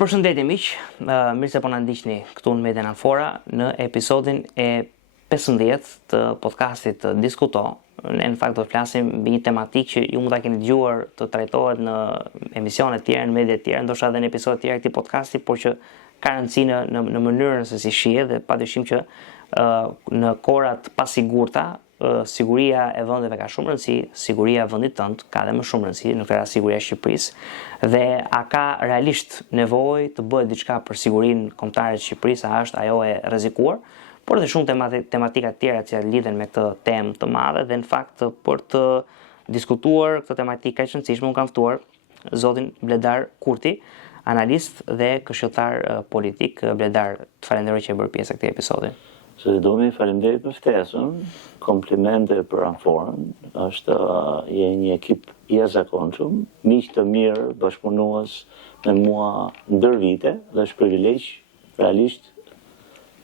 Përshëndetje miq, mirë se po na ndiqni këtu në Median Amfora në episodin e 15 të podcastit Diskuto. Ne në fakt do të flasim mbi një tematikë që ju mund ta keni dëgjuar të trajtohet në emisione të tjera, në media të tjera, ndoshta edhe në episode të tjera të këtij podcasti, por që ka rëndësi në mënyrën se si shihet dhe padyshim që në kohërat pasigurta siguria e vendeve ka shumë rëndësi, siguria e vendit tënd ka edhe më shumë rëndësi, në këtë rast siguria e Shqipërisë, dhe a ka realisht nevojë të bëhet diçka për sigurinë kombëtare të Shqipërisë, a është ajo e rrezikuar, por edhe shumë tematika të tjera që lidhen me këtë temë të madhe dhe në fakt për të diskutuar këtë tematikë kaq të rëndësishme unë kam ftuar zotin Bledar Kurti, analist dhe këshilltar politik. Bledar, të falenderoj që e bërë pjesë këtij episodi. Se domi faleminderit për ftesën, komplimente për Amforën, është je një ekip i jashtëzakonshëm, miq të mirë, bashkëpunues me mua ndër vite dhe është privilegj realisht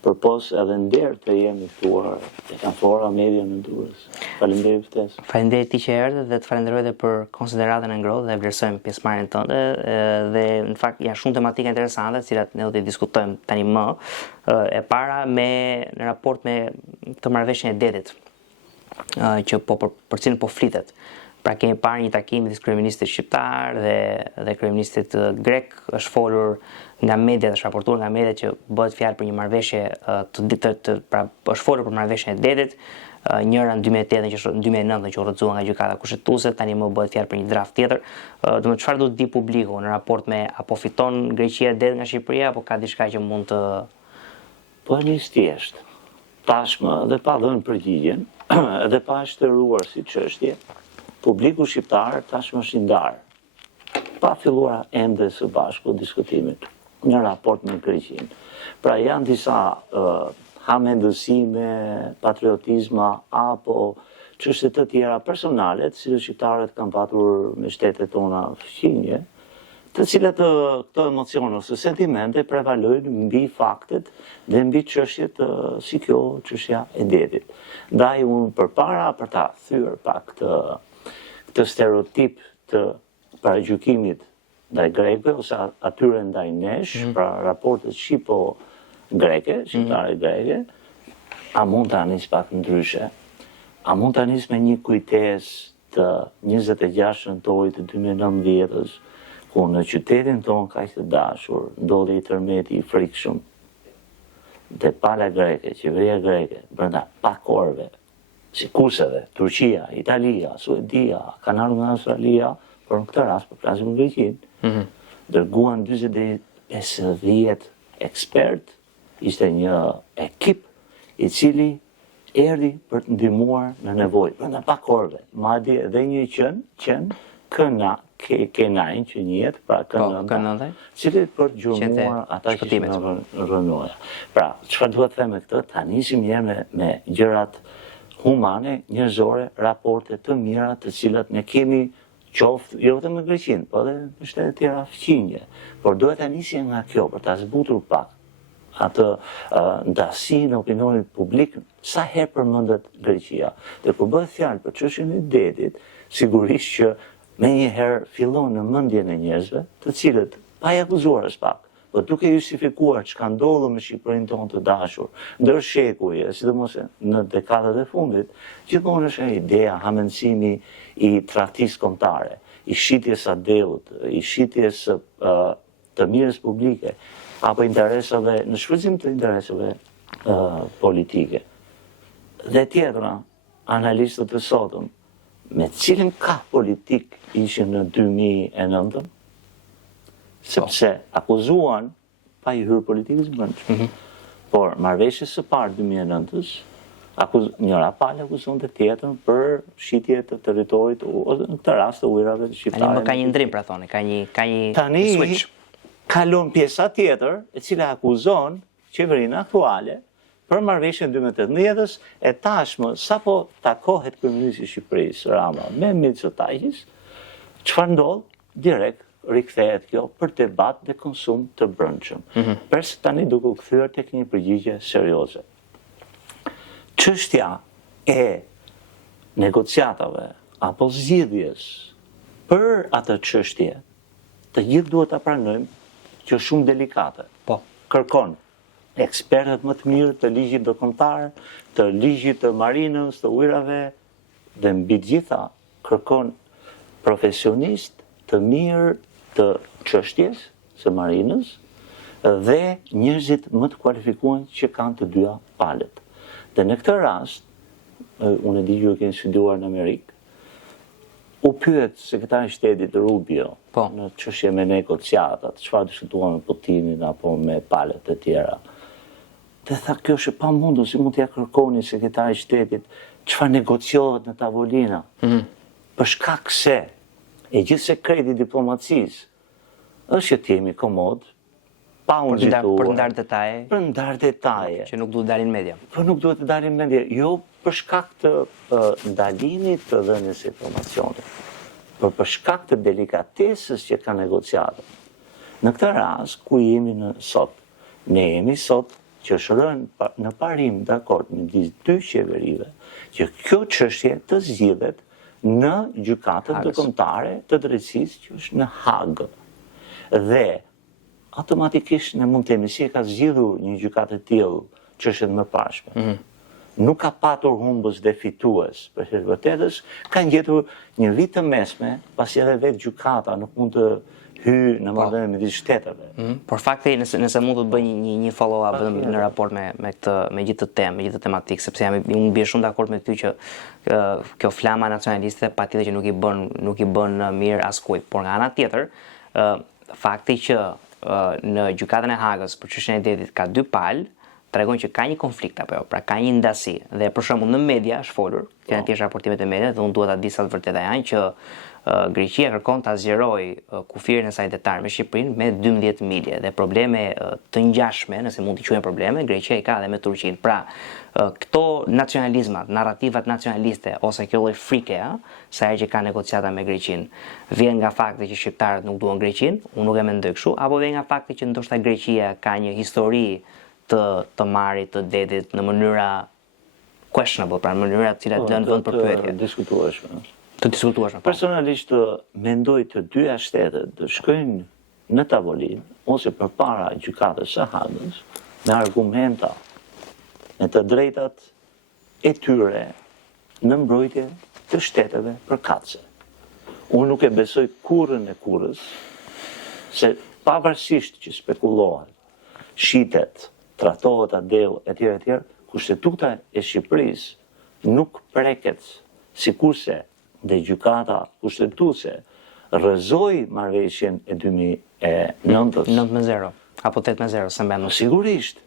përpos edhe nder të jemi ftuar tek Amfora Media në Durrës. Faleminderit për ftesën. Faleminderit ti që erdhe dhe të falenderoj edhe për konsideratën e ngrohtë dhe vlerësojmë pjesëmarrjen tënde dhe në fakt janë shumë tematika interesante, të cilat ne do të diskutojmë tani më. E para në raport me të marrëveshjen e detit që për cilën po flitet. Pra kemi parë një takim midis kryeministit shqiptar dhe kryeministit grek, është folur nga media, është raportuar nga media që bëhet fjalë për një marrëveshje pra është folur për marrëveshjen e detit, njëra në 2008 që në 2009 që u rrëzua nga gjykata kushtetuese, tani më bëhet fjalë për një draft tjetër. Domethënë çfarë do të di publiku në raport me apo fiton Greqia det nga Shqipëria apo ka diçka që mund të Po nis thjesht. Tashmë dhe pa dhënë përgjigjen, edhe pa shtëruar si çështje, publiku shqiptar tashmë është i ndarë, pa filluar ende së bashku diskutimit në raport me Greqinë. Pra janë disa hamendësime, patriotizma apo çështje të tjera personale, të cilët shqiptarët kanë patur me shtetet tona fqinje, të cilat këto emocione ose sentimente prevalojnë mbi faktet dhe mbi çështjet si kjo çështja e detit. Ndaj unë përpara për ta thyer pak këtë stereotip të paragjykimit ndaj grekëve ose atyre ndaj nesh, pra raportet shqipo-greke, shqiptare-greke, a mund ta nis pak ndryshe? A mund ta nis me një kujtesë të 26 nëntorit të 2019-s, ku në qytetin tonë kaq të dashur ndodhi i tërmeti i frikshëm dhe pala greke, qeveria greke, brenda pak orëve, si kurseve, Turqia, Italia, Suedia, kanë ardhur nga Australia, por në këtë rast po flasim për Greqinë, dërguan 40 ekspert, ishte një ekip i cili erdhi për të ndihmuar në nevojë, brenda pak orëve, madje edhe një qen Kenajn që njihet, pra kënënda, cilët për të gjurmuar ata që ishin në rënoja. Pra, çfarë duhet të them me këtë? Ta nisim njerë me gjërat humane, njerëzore, raporte të mira të cilat ne kemi qoftë jo vetëm me Greqinë, po edhe në shtete tjera fqinje. Por duhet ta nisim nga kjo për ta zbutur pak atë ndasi në opinionit publik sa herë përmendet Greqia. Dhe kur bëhet fjalë për çështjen e detit, sigurisht që me njëherë fillon në mendjen e njerëzve, të cilët pa i akuzuar as pak, po duke justifikuar çka ndodhur me Shqipërinë tonë të dashur, ndër shekuje, sidomos në dekadat e fundit, gjithmonë është ideja hamendësimi i tradhtisë kombëtare, i shitjes së dellit, i shitjes të mirës publike, apo interesave në shfrytëzim të interesave politike. Dhe tjetra, analistët e sotëm, me cilin ka politik ishin në 2009, sepse akuzuan pa i hyrë politikës brendshme. Por marrëveshjes së parë 2009-s, njëra palë akuzon të tjetrën për shitje të territorit, ose në këtë rast të ujrave të shqiptare. Tani më ka një ndrim, pra thoni, ka një switch. Tani kalon pjesa tjetër, e cila akuzon qeverinë aktuale për marrëveshjen 2018-s e tashmë sapo takohet kryeministri i Shqipërisë Rama me Mitsotakis, çfarë ndodh? Direkt rikthehet kjo për debat dhe konsum të brendshëm. Përse tani duke u kthyer tek një përgjigje serioze. Çështja e negociatave apo zgjidhjes për atë çështje, të gjithë duhet ta pranojmë që është shumë delikate. Po. Kërkon ekspertët më të mirë të ligjit ndërkombëtar, të ligjit të marinës, të ujrave, dhe mbi të gjitha kërkon profesionist të mirë të çështjes së marinës dhe njerëzit më të kualifikuar që kanë të dyja palët. Dhe në këtë rast, unë e di ju e keni studiuar në Amerikë, u pyet sekretari i shtetit Rubio në çështje me negociatat, çfarë diskutuan me Putinin apo me palët të tjera. Dhe tha, kjo është e pamundur, si mund t'ja kërkoni sekretari i shtetit çfarë negociohet në tavolina. Për shkak se e gjithë sekreti i diplomacisë është që t'jemi komod, pa unë gjithuar. Për ndarë detaje. Për ndarë detaje. Që nuk duhet dalin media. Për nuk duhet të dalin media. Jo për shkak të ndalimit të dhënies së informacionit, por për shkak të delikatesës që ka negociatët. Në këtë rast, ku jemi sot? Ne jemi sot që është rënë në parim dakord midis dy qeverive, që kjo çështje të zgjidhet në gjykatën ndërkombëtare të drejtësisë që është në Hagë. Dhe automatikisht ne mund të themi si e ka zgjidhur një gjykatë të tillë çështjet më parshme. Nuk ka patur humbës dhe fitues, për të vërtetës, kanë gjetur një vit të mesme, pasi edhe vetë gjykata nuk mund të hyjë në marrëdhënie midis shteteve. Por fakti nëse mund të bëj një follow-up në raport me gjithë të temë, me gjithë të tematikë, sepse unë bie shumë dakord me ty që kjo flama nacionaliste patjetër që nuk i bën mirë askujt, por nga ana tjetër, fakti që në gjykatën e Hagës për çështjen e detit ka dy palë, tregon që ka një konflikt apo jo, pra ka një ndasi. Dhe për shembull në media është folur, kanë thjesht raportimet e media, dhe unë duhet ta di sa të vërteta janë që Greqia kërkon ta zgjerojë kufirin e saj detar me Shqipërinë me 12 milje dhe probleme të ngjashme, nëse mund t'i quajmë probleme, Greqia i ka edhe me Turqinë. Pra, këto nacionalizmat, narrativat nacionaliste ose kjo lloj frike, sa herë që ka negociata me Greqinë, vjen nga fakti që shqiptarët nuk duan Greqinë, unë nuk e mendoj kështu, apo vjen nga fakti që ndoshta Greqia ka një histori të marrit të detit në mënyra questionable, pra në mënyra të cilat lënë vend për pyetje. Të diskutueshme. Personalisht mendoj të dyja shtetet të shkojnë në tavolinë ose përpara gjykatës së Hagës me argumenta, me të drejtat e tyre në mbrojtje të shteteve përkatëse. Unë nuk e besoj kurrën e kurrës se pavarësisht që spekulohet, shitet, tratohet adeu etj. Kushtetuta e Shqipërisë nuk preket sikurse dhe gjykata kushtetuese rrëzoi marrëveshjen e 2009-s. 9-0 apo 8-0, se mbem. Sigurisht.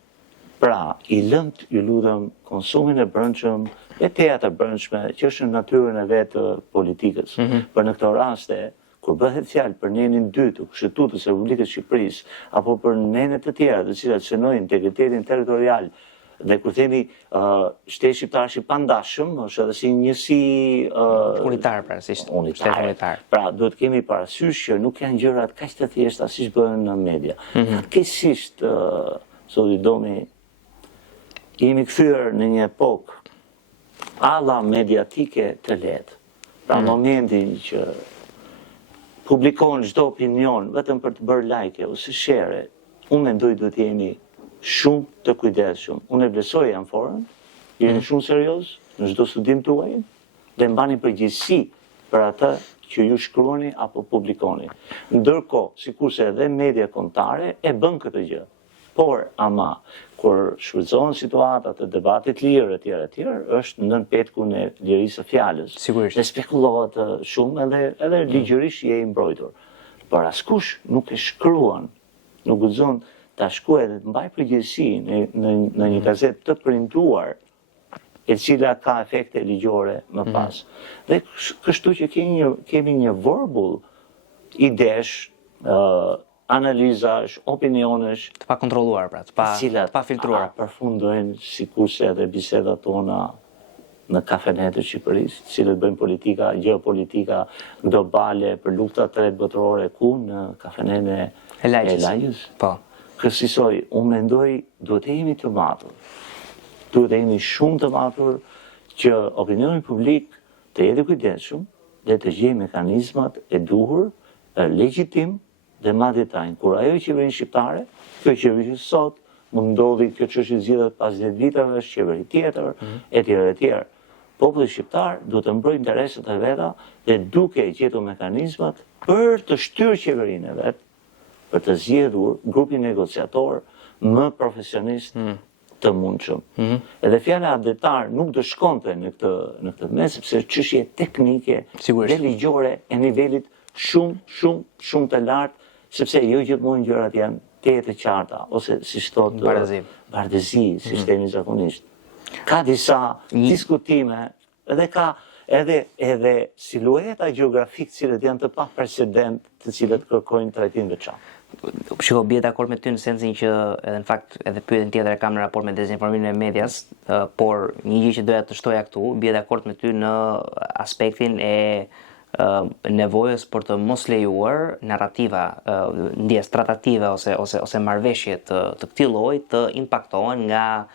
Pra, i lëmt, ju lutem, konsumin e brendshëm, veteja të brendshme, që është në natyrën e vetë politikës. Për në këto raste, kur bëhet fjalë për nenin 2 të Kushtetutës së Republikës së Shqipërisë apo për nenet të tjera të cilat synojnë integritetin territorial, dhe kur themi shteti shqiptar është i pandashëm, është edhe si njësi unitar, pra, si shtet unitar. Pra, duhet kemi parasysh që nuk janë gjërat kaq të thjeshta siç bëhen në media. Fatkeqësisht, zoti Domi, jemi kthyer në një epokë alla mediatike të lehtë. Pra, momentin që publikon çdo opinion vetëm për të bërë like ose share, unë mendoj duhet jemi shumë të kujdesshëm. Unë e vlerësoj Amforën, jeni shumë serioz në çdo studim tuaj dhe mbani përgjegjësi për atë që ju shkruani apo publikoni. Ndërkohë, sikurse edhe media kombëtare e bën këtë gjë. Por ama kur shfrytëzohen situata të debatit lirë etj, është nën petkun e lirisë së fjalës. Sigurisht. Dhe spekulohet shumë edhe ligjërisht je i mbrojtur. Por askush nuk e shkruan, nuk guxon ta shkruaj dhe të mbaj përgjegjësi në një gazetë të printuar, e cila ka efekte ligjore më pas. Dhe kështu që kemi një vorbull idesh, analizash, opinionesh të pa kontrolluar, pra, të pa filtruar. Përfundojnë sikurse edhe bisedat tona në kafenet e Shqipërisë, cilët bëjnë politika, geopolitika globale për luftat të tretë botërore, ku në kafenen e Lagjës. Po. Kësaj, unë mendoj duhet të jemi të matur. Duhet të jemi shumë të matur që opinioni publik të jetë kujdesshëm dhe të gjejë mekanizmat e duhur, legjitim dhe madje tani, kur ajo qeverinë shqiptare, kjo qeveri sot, më ndodhi kjo çështje zgjidhet pas 10 viteve, është qeveri tjetër, etj. Populli shqiptar duhet të mbrojë interesat e veta dhe duke gjetur mekanizmat për të shtyrë qeverinë e vet, për të zgjedhur grupin negociator më profesionist të mundshëm. Edhe fjala adretar nuk do shkonte në këtë mes, sepse është çështje teknike dhe ligjore e nivelit shumë të lartë, sepse jo gjithmonë gjërat janë të qarta, ose si thot bardëzi, sistemi zakonisht. Ka disa diskutime dhe ka edhe silueta gjeografike cilët janë të pa precedent, të cilët kërkojnë trajtim veçantë. Shiko, bie dakord me ty në sensin që edhe në fakt edhe pyetjen tjetër e kam në raport me dezinformimin e medias, por një gjë që doja të shtoja këtu, bie dakord me ty në aspektin e nevojës për të mos lejuar narrativa, ndjes tratative ose marrëveshje të këtij lloji të impaktohen nga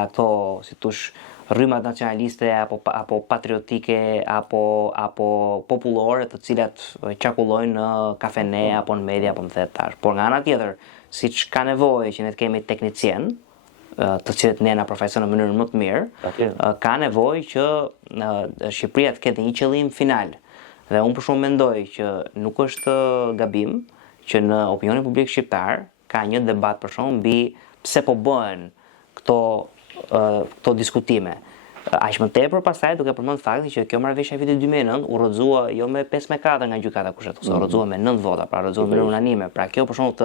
ato, si thosh, rrymat nacionaliste apo patriotike apo popullore të cilat qarkullojnë në kafene apo në media apo në thetar. Por nga ana tjetër, siç ka nevojë që ne të kemi teknicien, të cilët ne na përfaqësojnë në mënyrën më të mirë, ka nevojë që Shqipëria të ketë një qëllim final. Dhe unë për shumë mendoj që nuk është gabim që në opinionin publik shqiptar ka një debat për shumë mbi pse po bëhen këto diskutime. Aq më tepër pastaj duke përmend faktin që kjo marrëveshje e vitit 2009 u rrëzua jo me 5-4 nga gjykata kushtetuese, u rrëzua me 9 vota, pra rrëzua në mënyrë unanime. Pra kjo për shembull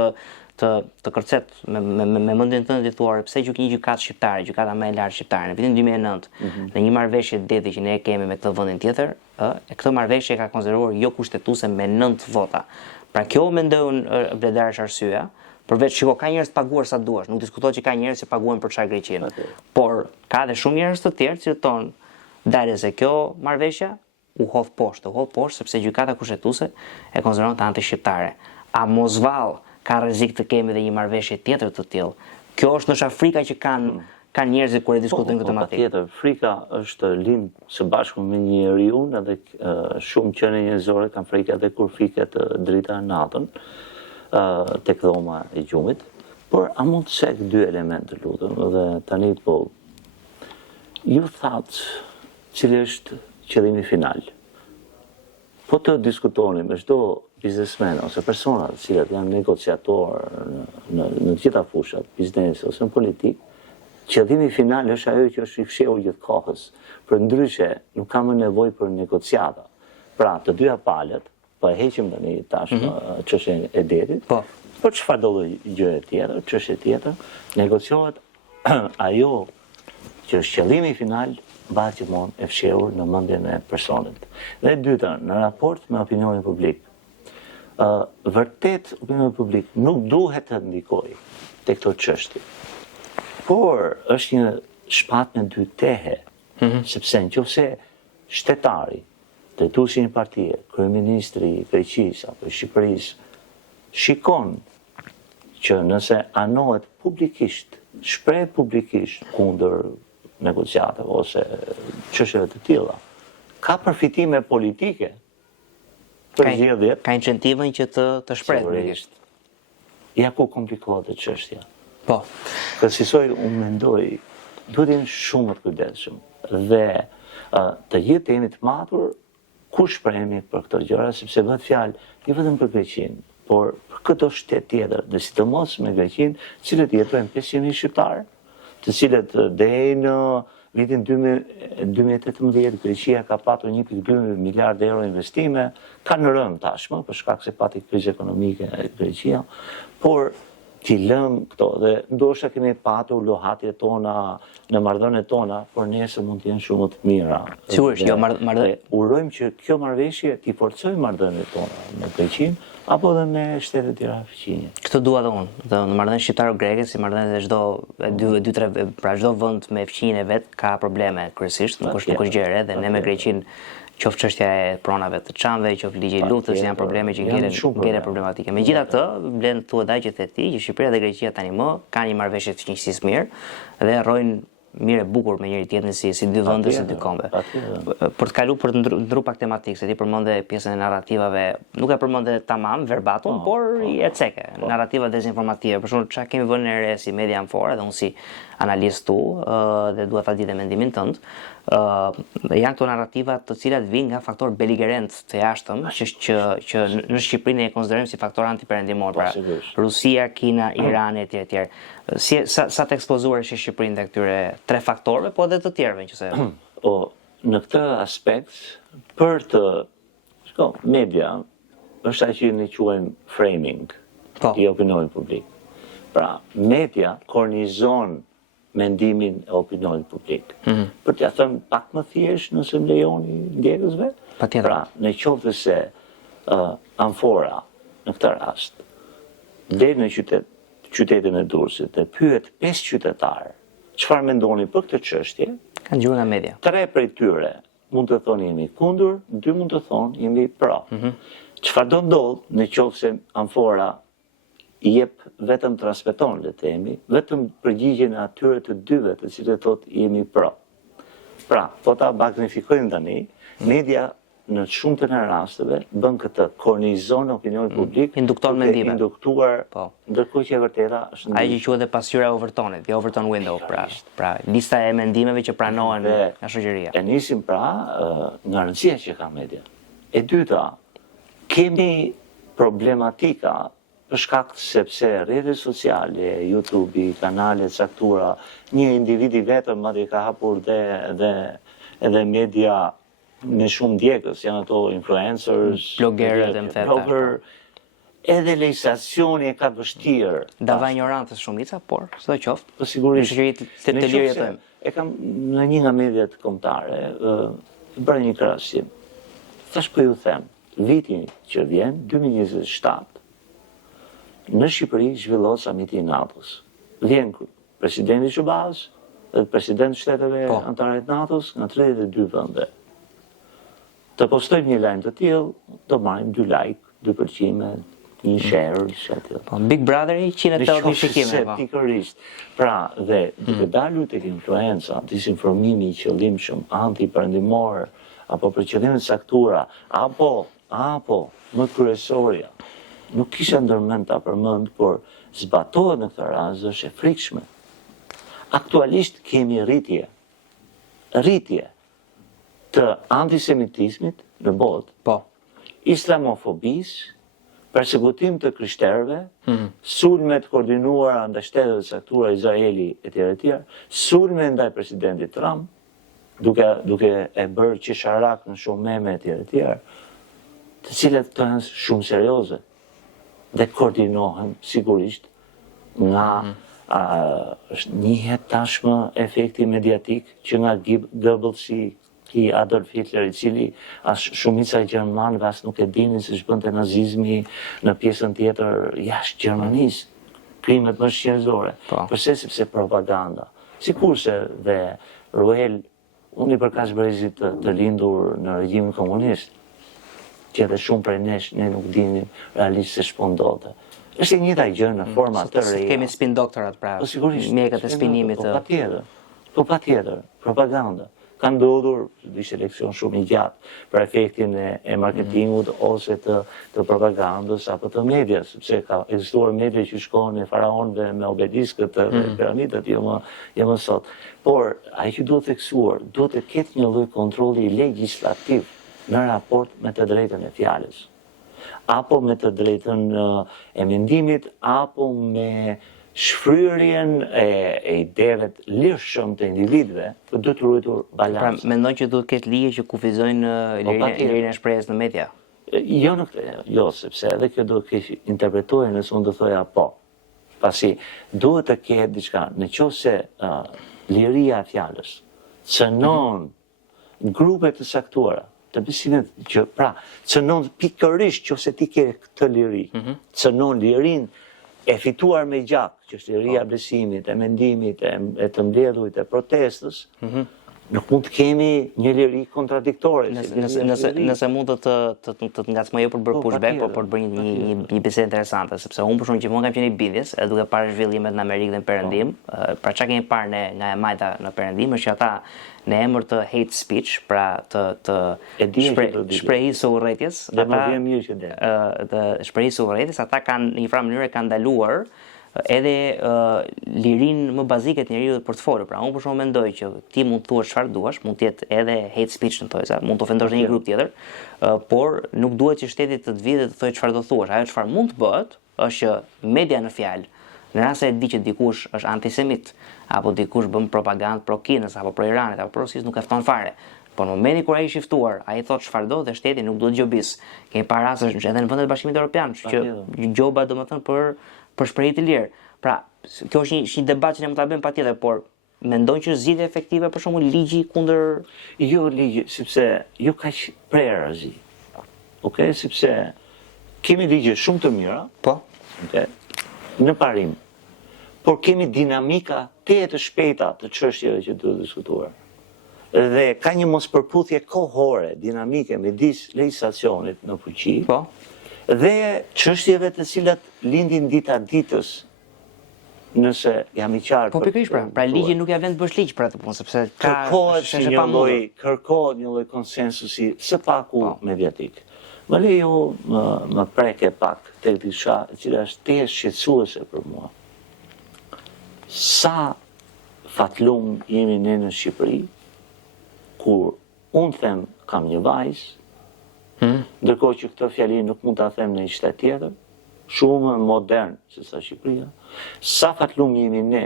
të kërcet me mendjen tënde të thuar pse një gjykatë shqiptare, gjykata më e lartë shqiptare në vitin 2009 në një marrëveshje deti që ne kemi me këtë vendin tjetër, këtë marrëveshje ka konsideruar jo kushtetuese me 9 vota. Pra kjo mendoj unë bledar është arsyeja. Përveç, shiko, ka njerëz të paguar sa duash, nuk diskutohet që ka njerëz që paguajnë për çfarë Greqinë. Por ka edhe shumë njerëz të tjerë që thonë dalë se kjo marrëveshje u hodh poshtë sepse gjykata kushtetuese e konsideron të anti-shqiptare. A mos vallë ka rrezik të kemi edhe një marrëveshje tjetër të tillë? Kjo është ndoshta frika që kanë njerëzit kur e diskutojnë këtë tematikë. Patjetër, frika është lind së bashku me njeriu, edhe shumë qenie njerëzore kanë frikë edhe kur fiket drita në natën tek dhoma e gjumit, por a mund të shek dy elemente, lutem, dhe tani po ju thatë cili është qëllimi final. Po të diskutoni me çdo biznesmen ose persona të cilët janë negociatorë në gjitha fushat, biznesi ose në politikë, qëllimi final është ajo që është i fshehur gjithë kohës. Përndryshe nuk ka më nevojë për negociata. Pra, të dyja palët, po e heqim tani tashmë çështjen e detit. Po çfarë do gjë tjetër, çështje tjetër, negociohet ajo që është qëllimi final, bëhet gjithmonë e fshehur në mendjen e personit. Dhe e dyta, në raport me opinionin publik. Vërtet opinioni publik nuk duhet të ndikojë tek këto çështje. Por është një shpat me dy tehe, sepse nëse shtetari, drejtuesi i një partie, kryeministri i Greqisë apo i Shqipërisë, shikon që nëse anohet publikisht, shpreh publikisht kundër negociatave ose çështjeve të tilla, ka përfitime politike për zgjedhjet. Ka incentivën që të shpreh publikisht. Ja ku komplikohet çështja. Po. Kësaj unë mendoj duhet jemi shumë të kujdesshëm dhe të gjithë jemi të matur ku shprehemi për këto gjëra, sepse bëhet fjalë jo vetëm për Greqinë, por për këto shtetë tjetër, dhe sidomos me Greqinë, cilët jetojnë 500.000 shqiptarë, të cilët deri në vitin 2018 Greqia ka patur 1.2 miliardë euro investime, kanë rënë tashmë për shkak se pati krizë ekonomike e Greqia, por t'i lëm këto dhe ndoshta kemi patur lohatjet tona në marrëdhëniet tona, por nesër mund të jenë shumë të mira. Sigurisht, jo marrëdhënie. Urojmë që kjo marrëveshje t'i forcojë marrëdhëniet tona me Greqinë apo edhe me shtetet tjera fëqinje. Këtë dua dhe unë. Në marrëdhëniet shqiptaro-greke, si marrëdhëniet e çdo vend me fëqinjen e vet ka probleme kryesisht, nuk është gjë e re dhe ne me Greqinë qoftë çështja e pronave të çanëve, qoftë ligji i luftës, janë probleme që ngelen problematike. Megjithatë, blen thuhet ai që the ti, që Shqipëria dhe Greqia tani më kanë një marrëveshje të njëjtësisë mirë dhe rrojnë mirë e bukur me njëri tjetrin si dy vende, si dy kombe. Për të kaluar për të ndru pak tematikë, se ti përmende pjesën e narrativave, nuk e përmende tamam verbatim, por e ceke, narrativa dezinformative. Për shembull, çka kemi vënë re si media Amfora, dhe unë si analist tu, dhe duhet ta di dhe mendimin tënd, janë këto narrativa të cilat vijnë nga faktor beligerant të jashtëm, që në Shqipërinë e konsiderojmë si faktor antiperëndimor, pra Rusia, Kina, Irani etj. Sa të ekspozuar është Shqipërinë te këtyre tre faktorëve, po edhe të tjerëve nëse. Në këtë aspekt, për të media është ajo që ne quajmë framing i opinionit publik. Pra, media kornizon mendimin e opinionit publik. Për t'ja thënë pak më thjesht, nëse më lejoni ndjekësve, pra, në qoftë se Amfora në këtë rast deri në qytetin e Durrësit dhe pyet 5 qytetarë çfarë mendoni për këtë çështje, kanë gjuhën nga media. 3 prej tyre mund të thonë jemi kundër, 2 mund të thonë jemi pro. Çfarë do ndodh në qoftë se Amfora jep vetëm transmeton, le të themi, vetëm përgjigjen e atyre të dyve të cilët thotë jemi pro. Pra, po ta magnifikojmë tani, media në shumtën e rasteve bën këtë, kornizon opinionin publik, indukton mendime, induktuar, ndërkohë që e vërteta është ai që quhet pasqyra e Overtonit, the Overton window, pra lista e mendimeve që pranohen nga shoqëria. E nisim pra nga rëndësia që ka media. E dyta, kemi problematika për shkak sepse rrjetet sociale, YouTube, kanalet caktuara, një individi vetëm madje ka hapur edhe media me shumë ndjekës, janë ato influencers, blogerët e mëtheta. Edhe legislacioni e ka vështirë. Dava ignorantës shumica, por s'do qoftë. Po sigurisht. Të lirë jetojmë. E kam në një nga mediat kombëtare, bëra një krahasim. Thash po ju them, vitin që vjen, 2027, në Shqipëri zhvillohet samiti i NATO-s. Vjen presidenti Shubaz dhe presidenti shteteve anëtare të NATO-s nga 32 vende. Të postojmë një lajm të tillë, do marrim 2 like, 2 përqime, një share, Big Brother i 180 shikime. Pikërisht. Pra, dhe duke dalur tek influenca, disinformimi i qëllimshëm, antiperëndimor, apo për qëllime të caktuara, apo më kryesorja, nuk kisha ndërmend ta përmend, por zbatohet në këtë rast, është e frikshme. Aktualisht kemi rritje të antisemitizmit në botë, islamofobisë, persekutim të krishterëve, sulme të koordinuara ndaj shteteve të caktuara Izraeli etj., sulme ndaj presidentit Trump, duke e bërë qesharak në shumë meme etj., të cilat të janë shumë serioze dhe koordinohen sigurisht nga është njihet tashmë efekti mediatik që nga Goebbels i Adolf Hitler, i cili as shumica e gjermanëve as nuk e dinin se ç'bënte nazizmi në pjesën tjetër jashtë Gjermanisë, krimet më shqyrtëzore. Përse? Sepse propaganda. Sikurse dhe Ruel, unë i përkas brezit të lindur në regjimin komunist, që edhe shumë prej nesh ne nuk dinim realisht se ç'po ndodhte. Është e njëjta gjë në forma të reja. Kemi spin doktorat, pra, mjekët e spinimit. Po patjetër, propaganda. Ka ndodhur, ishte leksion shumë i gjatë për efektin e marketingut ose të propagandës apo të medias, sepse ka ekzistuar media që shkojnë me faraonëve, me obeliskët dhe piramidët, jo më sot. Por ai që duhet theksuar, duhet të ketë një lloj kontrolli legjislativ në raport me të drejtën e fjalës, apo me të drejtën e mendimit, apo me shfryrjen e ideve të lirshëm të individëve, për duhet të ruajtur balancë. Pra, mendon që duhet ketë ligje që kufizojnë lirinë e shprehjes në media? Jo, sepse edhe kjo duhet të interpretohet nëse unë do thoja po. Pasi duhet të ketë diçka, nëse liria e fjalës cënon grupe të saktuara të besimit që pra cënon pikërisht nëse ti ke këtë liri, cënon lirin e fituar me gjak, që është liria e besimit, e mendimit, e të mbledhurit, e protestës, Nuk mund të kemi një liri kontradiktore. Nëse mund të ngacmoj për bërë pushback, por për të bërë një bisedë interesante, sepse unë për shumë gjithmonë kam qenë i bindjes, edhe duke parë zhvillimet në Amerikë dhe në Perëndim, pra çka kemi parë ne nga e majta në Perëndim është që ata në emër të hate speech, pra të shprehjes së urrëties, të shprehjes së urrëties, ata kanë në një farë mënyrë kanë ndaluar edhe lirinë më bazike të njeriu për të folur. Pra unë për shkak mendoj që ti mund të thuash çfarë duash, mund të jetë edhe hate speech në thojsa, mund të ofendosh një grup tjetër, por nuk duhet që shteti të vijë dhe të thojë çfarë do thuash. Ajo çfarë mund të bëhet është që media në fjalë, në rast se e di që dikush është antisemit apo dikush bën propagandë pro Kinës apo pro Iranit apo pro Rusisë, nuk e fton fare. Po në momentin kur ai është i ftuar, ai thot çfarë do dhe shteti nuk duhet gjobis. Kemi para raste edhe në vendet e Bashkimit Evropian, që gjoba domethënë për shprehje të lirë. Pra, kjo është një debat që ne mund ta bëjmë patjetër, por mendon që zgjidhja efektive për shembull ligji kundër jo ligji, sepse jo kaq prerë zi. Okej, sepse kemi ligje shumë të mira, po, okay, në parim. Por kemi dinamika të shpejta të çështjeve që duhet diskutuar. Dhe ka një mospërputhje kohore, dinamike midis legjislacionit në fuqi, po, dhe çështjeve të cilat lindin dita ditës, nëse jam i qartë. Po pikërisht pra ligji nuk ja vlen të bësh ligj për atë punë, sepse kërkohet një lloj konsensusi së paku mediatik. Më lejo më preke pak tek diçka e cila është të shqetësuese për mua. Sa fatlum jemi ne në Shqipëri, kur unë them kam një vajzë, ndërkohë që këtë fjali nuk mund ta them në një shtet tjetër, shumë modern se sa Shqipëria. Sa fatlum jemi ne,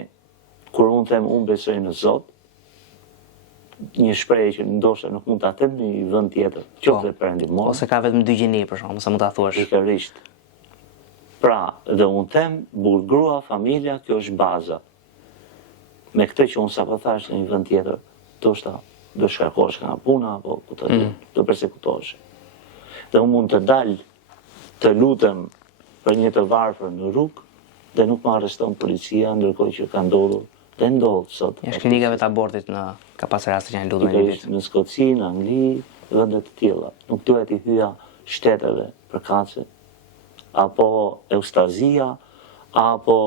kur unë them unë besoj në Zot, një shprehje që ndoshta nuk mund ta them në një vend tjetër, qoftë perëndimor. Ose ka vetëm 2 gjini për shkak, sa mund ta thuash. Pikërisht. Pra, dhe unë them burr grua, familja, kjo është baza. Me këtë që unë sapo thash në një vend tjetër, ndoshta do shkarkohesh nga puna apo do përsekutohesh. Dhe unë mund të dal të lutem për një të varfër në rrugë dhe nuk më arreston policia, ndërkohë që ka ndodhur dhe ndodh sot. Jashtë klinikave të abortit ka pasur raste që janë lutur në vit. Në Skoci, në Angli, vende të tilla. Nuk duhet i hyja shteteve përkatëse, apo eustazia, apo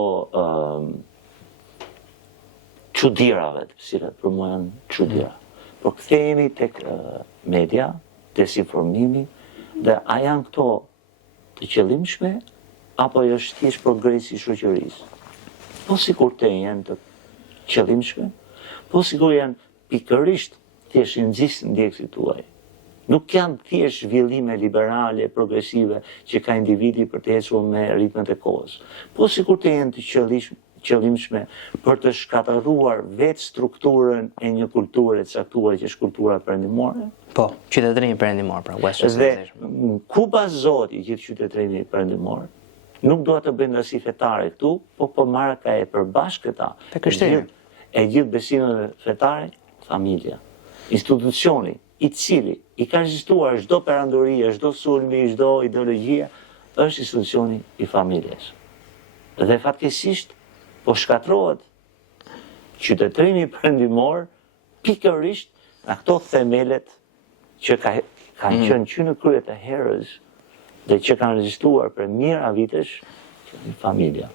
çuditërave, të cilat për mua janë çuditëra. Por kthehemi tek media, desinformimi, dhe a janë këto të qëllimshme, apo është thjesht progresi i shoqërisë? Po sikur të janë të qëllimshme, po sikur janë pikërisht thjesht nxjisë ndjekësit tuaj. Nuk janë thjesht zhvillime liberale, progresive, që ka individi për të ecur me ritmet e kohës. Po sikur të janë të qëllimshme për të shkatëruar vetë strukturën e një kulture të caktuar që është kultura perëndimore. Po, qytetërimi perëndimor, pra Western civilization. Dhe ku bazohet i gjithë qytetërimi perëndimor? Nuk do të bëjnë ndërsi fetare këtu, po marrë ka e përbashkëta e gjithë besimeve fetare, familja. Institucioni i cili i ka ekzistuar çdo perandorie, çdo sulmi, çdo ideologjia, është institucioni i familjes. Dhe fatkeqësisht po shkatërrohet qytetërimi perëndimor pikërisht nga këto themelet që kanë qenë që në kryet e herës dhe që kanë ekzistuar për mijëra vitesh familja.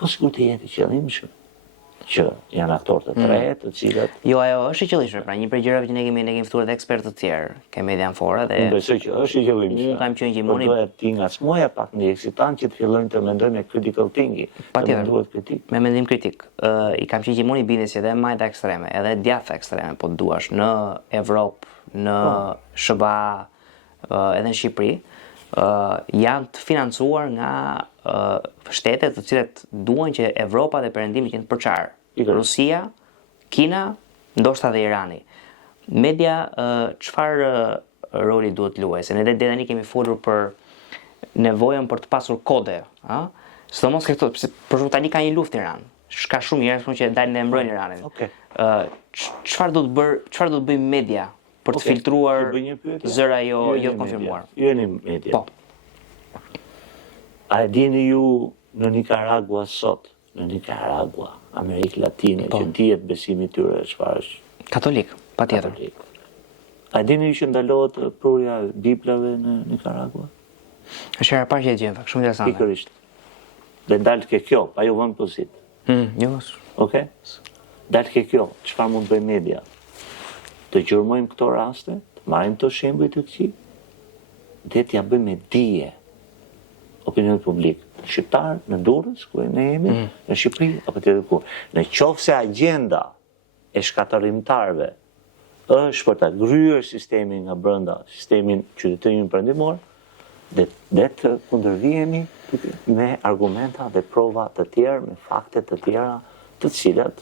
Po sikur të jetë i qëllimshëm që janë aktorë të tretë, të cilët... Jo, ajo është i qëllimshme, pra një prej gjërave që ne kemi ftuar dhe ekspertë të tjerë, kemi Median Fora dhe... Unë besoj që është i qëllimshme. Unë kam qenë gjithmonë... Por dohet ti ngacmoja pak në eksitant që të fillojnë të mendojnë me critical thinking. Patjetër, me mendim kritik. I kam qenë gjithmonë i bindjes edhe majta ekstreme, edhe djathta ekstreme, po duash, në Evropë, në SBA, edhe në Shqipëri, janë të financuar nga shtetet të cilat duan që Evropa dhe Perëndimi të jenë përçar. Rusia, Kina, ndoshta dhe Irani. Media çfarë roli duhet luajë? Se ne deri tani kemi folur për nevojën për të pasur kode, ëh? Sidomos këto, për shembull tani ka një luftë Iran. Ka shumë njerëz që dalin dhe mbrojnë Iranin. Çfarë do të bëjë media për të filtruar zëra jo të konfirmuar? Jeni media. Po. A e dini ju në Nicaragua sot, në Nicaragua, Amerikë Latine, që dihet besimi tyre çfarë është? Katolik, patjetër. A dini që ndalohet prurja e biblave në Nicaragua? Është hera e parë që e gjenda, shumë interesante. Pikërisht. Dhe dalë ke kjo, pa ju vënë pozit. Jo. Okej? Dalë ke kjo, çfarë mund bëjë media? Të gjurmojmë këto raste, të marrim të shembuj të këqij, dhe t'ja bëjmë me dije opinion publik. Shqiptar në Durrës, ku ne jemi, në Shqipëri, apo tjetër ku. Në qoftë se agjenda e shkatërrimtarëve është për ta gryer sistemin nga brenda, sistemin qytetërin perëndimor, dhe të kundërvihemi me argumenta dhe prova të tjera, me fakte të tjera, të cilat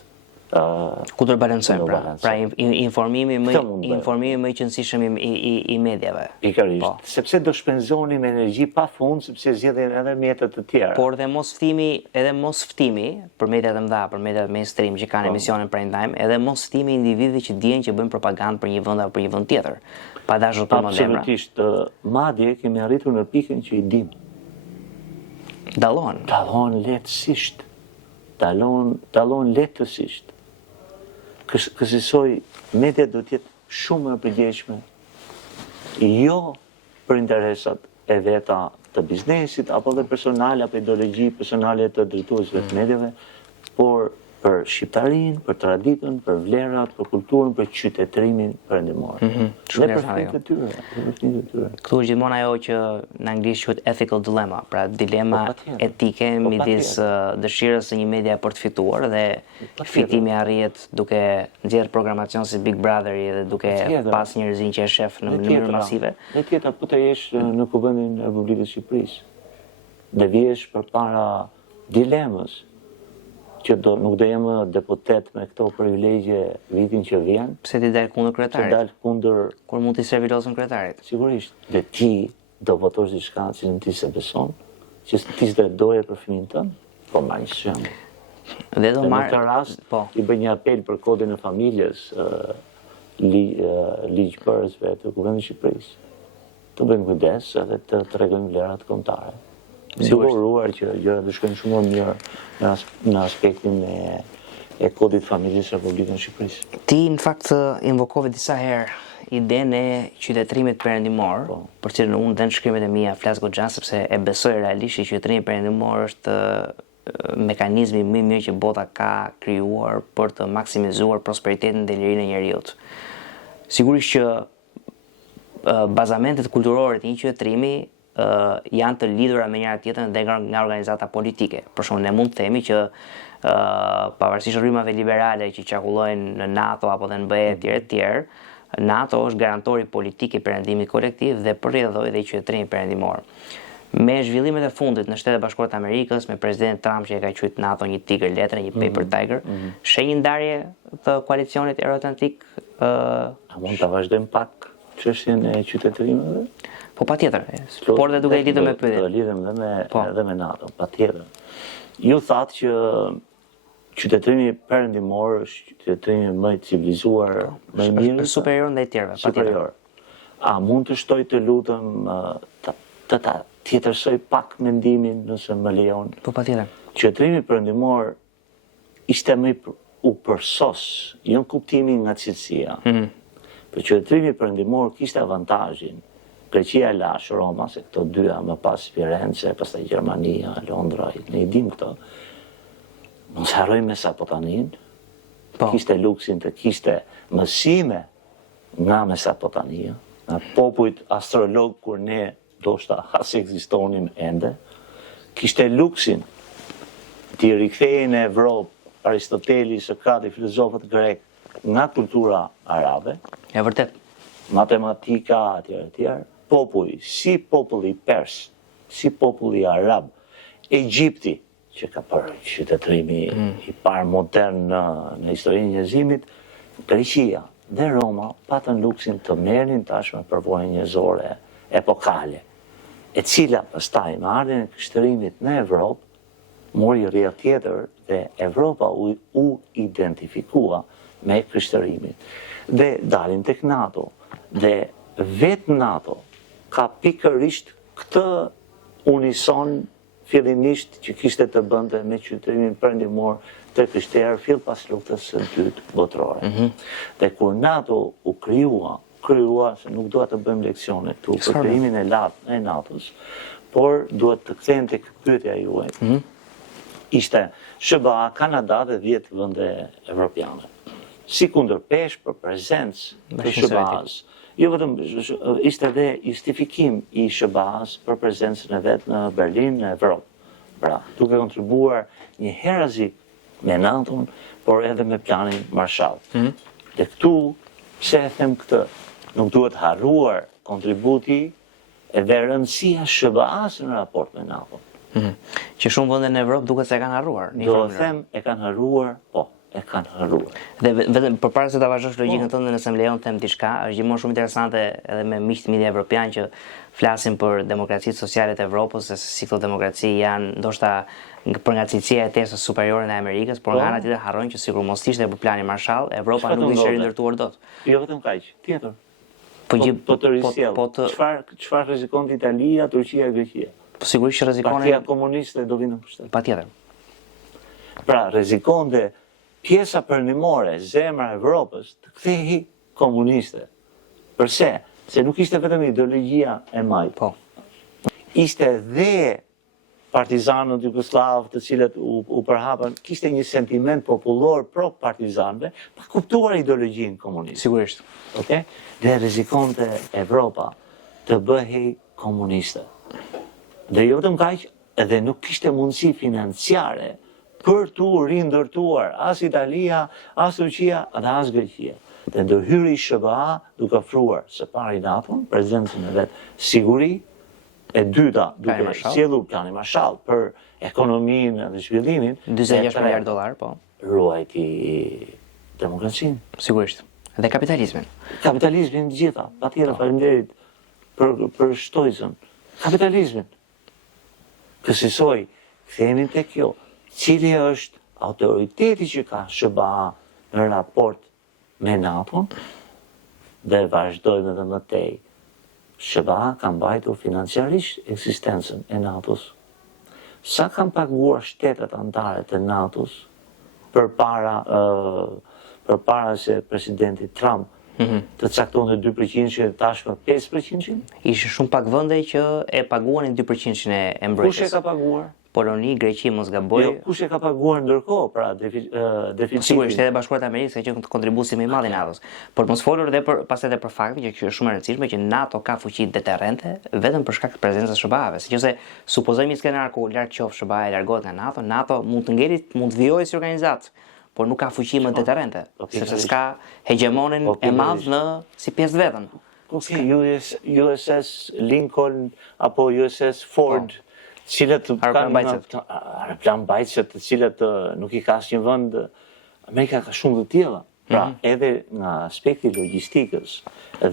kundërbalancojmë pra informimi më i qëndësishëm i mediave. Pikërisht, sepse do shpenzonim energji pafund, sepse zgjedhin edhe mjetet të tjera. Por edhe mos ftimi për mediat e mëdha, për mediat mainstream që kanë emisione prime time, edhe mos ftimi individëve që dihen që bëjnë propagandë për një vend apo për një vend tjetër, pa dashur për modemra. Absolutisht, madje kemi arritur në pikën që i dim. Dallohen lehtësisht. Dallon lehtësisht. Kësaj media do të jetë shumë e përgjegjshme, jo për interesat e veta të biznesit, apo dhe personale, apo ideologji personale të drejtuesve të mediave, por për shqiptarinë, për traditën, për vlerat, për kulturën, për qytetërimin perëndimor. Dhe për fëmijët e tyre. Këtu është gjithmonë ajo që në anglisht quhet ethical dilemma, pra dilema etike midis dëshirës së një media për të fituar dhe fitimi arrihet duke nxjerrë programacion si Big Brother dhe duke pas njerëzin që e shef në mënyrë masive. Dhe tjetra, po të jesh në Kuvendin e Republikës së Shqipërisë, dhe vjesh përpara dilemës që nuk do jemë deputet me këto privilegje vitin që vjen. Pse ti dal kundër kryetarit? Që dal kundër... Kur mund t'i servilosën kryetarit? Sigurisht. Dhe ti do votosh diçka që ti se beson, që ti s'do doje për fëmijën tënd, po marr një shembull. Dhe do marr... Në këtë rast, i bëj një apel për kodin e familjes, ligjbërësve të Kuvendit të Shqipërisë. Të bëjmë kujdes edhe të tregojmë vlerat kombëtare. Siguruar që gjërat do shkojnë shumë më mirë në aspektin e kodit familjes Republikën e Shqipërisë. Ti në fakt invokove disa herë idenë e qytetërimit perëndimor, për cilën unë dhe në shkrimet e mia flas goxha sepse e besoj realisht që qytetërimi perëndimor është mekanizmi më i mirë që bota ka krijuar për të maksimizuar prosperitetin dhe lirinë e njerëzit. Sigurisht që bazamentet kulturore të një qytetërimi janë të lidhura me njëra tjetrën dhe nga organizata politike. Për shembull, ne mund të themi që pavarësisht rrymave liberale që qarkullojnë në NATO apo dhe në BE etj, NATO është garantori politik i perëndimit kolektiv dhe përrjedhoi dhe qytetërimin perëndimor. Me zhvillimet e fundit në Shtetet Bashkuara të Amerikës, me president Trump që e ka quajtur NATO një tigër letre, një paper tiger, sheh një ndarje të koalicionit euroatlantik. A mund ta vazhdojmë pak çështjen e qytetërimeve? Po patjetër, por dhe duke i lidhur me pyetjen. Do lidhem edhe me NATO, patjetër. Ju thatë që qytetërimi perëndimor është qytetërimi më i civilizuar, më i mirë, superior ndaj tjerëve, patjetër. A mund të shtoj të lutem të ta tjetërsoj pak mendimin nëse më lejon? Po patjetër. Qytetërimi perëndimor ishte më u përsos, jo në kuptimin nga cilësia. Për qytetërimi perëndimor kishte avantazhin Greqia e lash, Roma, se këto dyja, më pas Firenze, pastaj Gjermania, Londra, ne i dim këto. Mos harrojmë Mesopotaminë. Kishte luksin të kishte mësime nga Mesopotamia, nga popujt astrolog kur ne ndoshta as ekzistonim ende. Kishte luksin të rikthehej në Evropë Aristoteli, Sokrati, filozofët grek nga kultura arabe. E vërtet. Matematika, etj. Popull, si populli pers, si populli arab, Egjipti, që ka për qytetërimi i parë modern në historinë e njerëzimit, Greqia dhe Roma patën luksin të merrnin tashmë përvojën njerëzore epokale, e cila pastaj me ardhen e krishterrimit në Evropë mori rrjedh tjetër dhe Evropa u identifikua me krishterrimin. Dhe dalin tek NATO. Dhe vetë NATO ka pikërisht këtë unison fillimisht që kishte të bënte me qytetërimin perëndimor të krishterë fill pas luftës së dytë botërore. Dhe kur NATO u kryua se nuk duhet të bëjmë leksione këtu për krijimin e NATO-s, por duhet të kthejmë tek pyetja juaj. Ishte SBA, Kanada dhe 10 vende evropiane. Si kundërpesh për prezencë të SBA-s. Jo vetëm ishte edhe justifikim i SBA-s për prezencën e vet në Berlin, në Evropë. Pra, duke kontribuar një herazi me NATO-n, por edhe me planin Marshall. Dhe këtu, pse e them këtë, nuk duhet harruar kontributi edhe rëndësia SBA-s në raport me NATO-n. Që shumë vende në Evropë duket se e kanë harruar. Do të them e kanë harruar, po, e kanë harruar. Dhe vetëm përpara se ta vazhdosh logjikën tënde, nëse më lejon të them diçka, është gjithmonë shumë interesante edhe me miqtë media evropian që flasin për demokracitë sociale të Evropës, se si këto demokraci janë ndoshta për nga cilësia e tesës superiore në Amerikës, por nga ana tjetër harrojnë që sikur mos ishte për plani Marshall, Evropa nuk ishte rindërtuar dot. Jo vetëm kaq, tjetër. Po të risjell. Çfarë rrezikon Italia, Turqia, Greqia? Po sigurisht që rrezikon Partia Komuniste do vinë në pushtet. Patjetër. Pra rrezikonte pjesa perëndimore, zemra e Evropës të kthehej komuniste. Përse? Se nuk ishte vetëm ideologjia e majtë. Po. Ishte dhe partizanët jugoslav të cilët u përhapën, kishte një sentiment popullor pro partizanëve, pa kuptuar ideologjinë komuniste. Sigurisht. Okay? Dhe rrezikonte Evropa të bëhej komuniste. Dhe jo vetëm kaq, edhe nuk kishte mundësi financiare për të rindërtuar as Italia, as Turqia, dhe as Greqia. Dhe ndërhyri SBA duke ofruar së pari NATO-n, prezencën e vet, siguri, e dyta duke sjellur planin Marshall për ekonominë dhe zhvillimin, $46 miliardë, po. Ruajti demokracinë. Sigurisht. Dhe kapitalizmin. Kapitalizmin gjitha, patjetër, faleminderit për shtojzën. Kapitalizmin. Kësaj, kthehemi tek kjo. Cili është autoriteti që ka SBA në raport me NATO-n, dhe vazhdojmë edhe më tej. SBA ka mbajtur financiarisht ekzistencën e NATO-s. Sa kanë paguar shtetet anëtare të NATO-s përpara se presidenti Trump të caktonte 2% që tashmë 5%? Ishte shumë pak vende që e paguanin 2% e mbrojtjes. Kush e ka paguar? Poloni, Greqi, mos gaboj. Jo, kush e ka paguar ndërkohë, pra deficitin? Sigurisht edhe Bashkuar të Amerikës që që kontribuesi më i madh i NATO-s. Por mos folur edhe pas edhe për faktin që kjo është shumë e rëndësishme që NATO ka fuqi deterrente vetëm për shkak të prezencës së SBA-ve. Sikurse supozojmë një skenar ku larg qoftë SBA e largohet nga NATO, NATO mund të ngelit, mund të vijojë si organizatë, por nuk ka fuqi më deterrente, sepse s'ka hegemonin e madh në si pjesë vetën. USS Lincoln apo USS Ford, cilët aeroplan mbajtëse të cilët nuk i ka asnjë vend, Amerika ka shumë të tilla. Pra, edhe nga aspekti logjistikës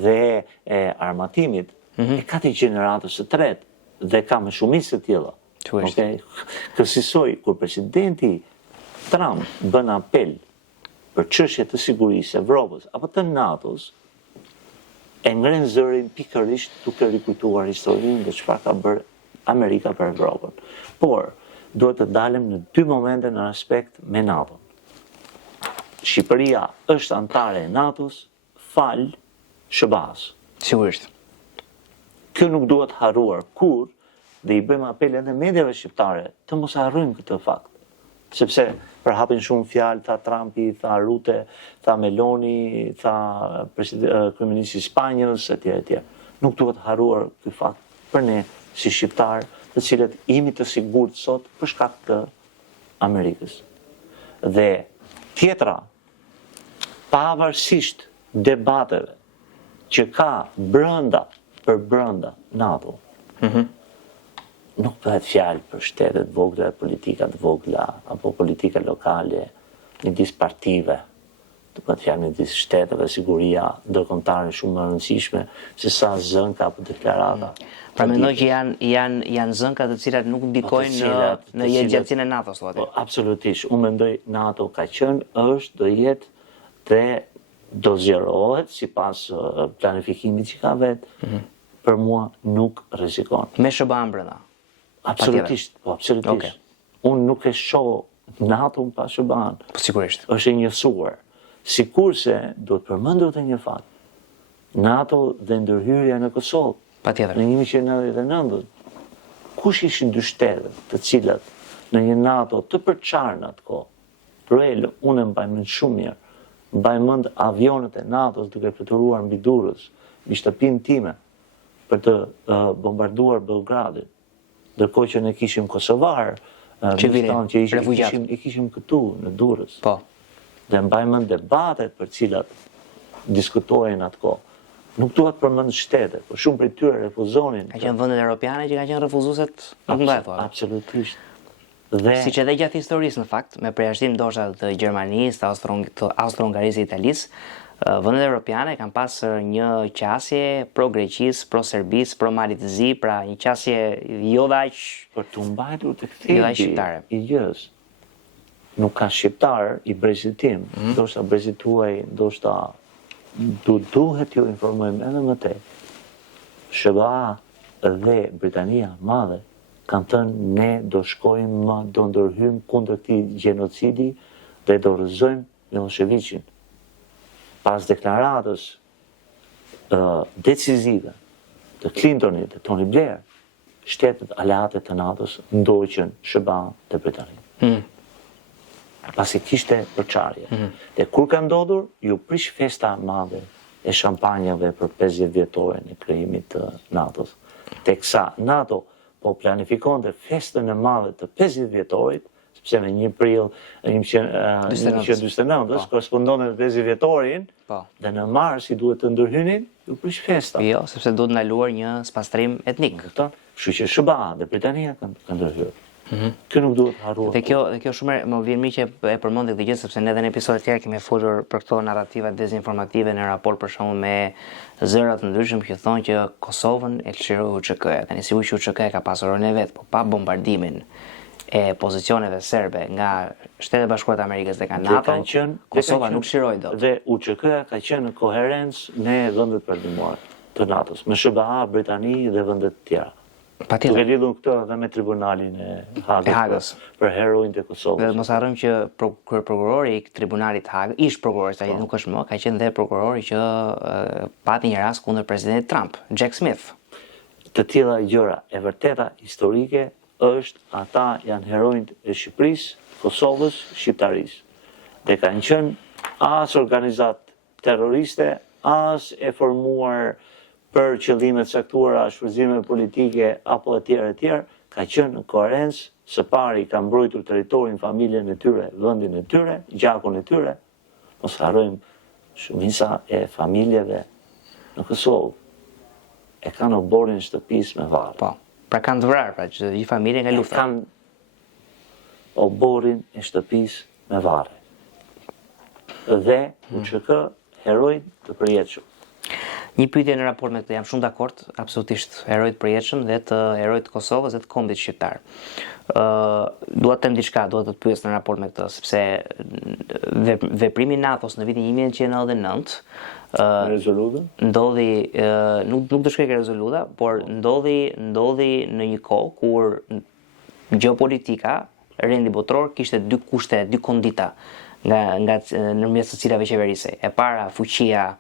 dhe e armatimit, e ka të gjeneratës së tretë dhe ka me shumicë të tilla. Okay? Kësaj, kur presidenti Trump bën apel për çështje të sigurisë Evropës apo të NATO-s, e ngren zërin pikërisht duke rikujtuar historinë dhe çfarë ka bërë Amerika për Evropën. Por, duhet të dalem në dy momente në aspekt me NATO. Shqipëria është antare e NATO-s fal SBA-s. Sigurisht. Kjo nuk duhet harruar kur, dhe i bëjmë apel edhe mediave shqiptare të mos harrojmë këtë fakt. Sepse përhapin shumë fjalë, tha Trumpi, tha Rute, tha Meloni, tha kryeministri i Spanjës, etj. Nuk duhet harruar ky fakt për ne si shqiptar, të cilët jemi të sigurt sot për shkak të Amerikës. Dhe tjetra, pavarësisht debateve që ka për brenda NATO, nuk bëhet fjalë për shtetet vogla, politikat vogla, apo politika lokale, midis partive. Të bëhet fjalë midis shteteve, siguria ndërkombëtare shumë më e rëndësishme se sa zënka apo deklarata. Pra mendoj që janë zënka të cilat nuk ndikojnë në jetëgjatësinë e NATO-s, thotë. Absolutisht. Unë mendoj NATO ka qenë, është, do jetë dhe do zgjerohet sipas planifikimit që ka vetë. Për mua nuk rrezikon. Me SBA-n brenda. Absolutisht, po absolutisht. Unë nuk e shoh NATO pa SBA-n Po sigurisht. është e njësuar. Sikurse do të përmendur të një fakt. NATO dhe ndërhyrja në Kosovë Patjetër. në 1999, kush ishin dy shtetet të cilat në një NATO të përçarë në atë kohë? Proel, unë mbaj mend shumë mirë. Mbaj mend avionet e NATO-s duke fluturuar mbi Durrës, mbi shtëpinë time për të bombarduar Beogradin. Ndërkohë që ne kishim kosovar, militantë që i kishim këtu në Durrës. Po. Dhe mbaj mend debatet për cilat diskutohen atë kohë. Nuk duhet përmend shtetet, por shumë prej tyre refuzonin. Ka qenë vendet europiane që kanë qenë refuzueset më të mëdha. Absolutisht. Dhe siç edhe gjatë historisë në fakt, me përjashtim ndoshta të Gjermanisë, të Austro-Hungarisë, Italisë, vendet europiane kanë pasur një qasje pro Greqisë, pro Serbisë, pro Malit të Zi, pra një qasje jo dhe aq për të mbajtur të kthehej shqiptare. I gjës. Nuk ka shqiptar i Brexit tim, ndoshta Brexit tuaj, ndoshta duhet ju informojmë edhe më tej. SBA dhe Britania Madhe kanë thënë ne do shkojmë, do ndërhyjmë kundër këtij gjenocidi dhe do rrëzojmë Miloševićin. Pas deklaratës decisive të Clintonit dhe Tony Blair, shtetet aleate të NATO-s ndoqën SBA dhe Britania. Pasi kishte përçarje. Dhe kur ka ndodhur, ju prish festa madhe e shampanjave për 50 vjetorin e krijimit të NATO-s. Teksa NATO po planifikonte festën e madhe të 50 vjetorit, sepse në 1 prill 1949 korespondonte me 50 vjetorin, dhe në mars i duhet të ndërhynin, ju prish festa. Jo, sepse duhet ndaluar një spastrim etnik. Kështu që SBA dhe Britania kanë ndërhyrë. Kjo nuk duhet harruar. Dhe kjo shumë më vjen mirë që e përmend këtë gjë, sepse ne edhe në episode të tjera kemi folur për këto narrativa dezinformative në raport për shembull me zëra të ndryshëm që thonë që Kosovën e lëshiroi UÇK-ja. Tani sigurisht UÇK-ja ka pasur rolin e vet, por pa bombardimin e pozicioneve serbe nga Shtetet Bashkuara të Amerikës dhe nga NATO, Kosova nuk lëshiroi dot. Dhe UÇK-ja ka qenë në koherencë me vendet perëndimore të NATO-s, me SBA, Britani dhe vendet të tjera. Duke lidhur këtë edhe me tribunalin e Hagës për heroinjtë e Kosovës. Dhe mos harrojmë që prokurori i tribunalit Hagë, ish prokurori, ai nuk është më, ka qenë dhe prokurori që pati një rast kundër presidentit Trump, Jack Smith. Të tilla gjëra e vërteta historike është ata janë heroinjtë e Shqipërisë, Kosovës, shqiptarisë. Dhe kanë qenë as organizat terroriste, as e formuar për qëllime të caktuara, shfrytëzime politike apo etj, ka qenë në koherencë. Së pari ka mbrojtur territorin, familjen e tyre, vendin e tyre, gjakun e tyre. Mos harrojmë shumica e familjeve në Kosovë e kanë oborin shtëpisë me varre. Po. Pra kanë të vrarë, pra që gjithë familja nga lufta. Kanë oborin e shtëpisë me varre. Dhe UÇK heroj të përjetshëm. Një pyetje në raport me këtë, jam shumë dakord, absolutisht, heroj të përjetshëm dhe të heroj të Kosovës dhe të kombit shqiptar. Dua të them diçka, dua të pyes në raport me këtë, sepse veprimi i NATO-s në vitin 1999 ndodhi, nuk do shkoj ke rezoluta, por ndodhi në një kohë kur gjeopolitika, rendi botror kishte dy kushte, dy kondita nga nërmjet të cilave qeverisej. E para fuqia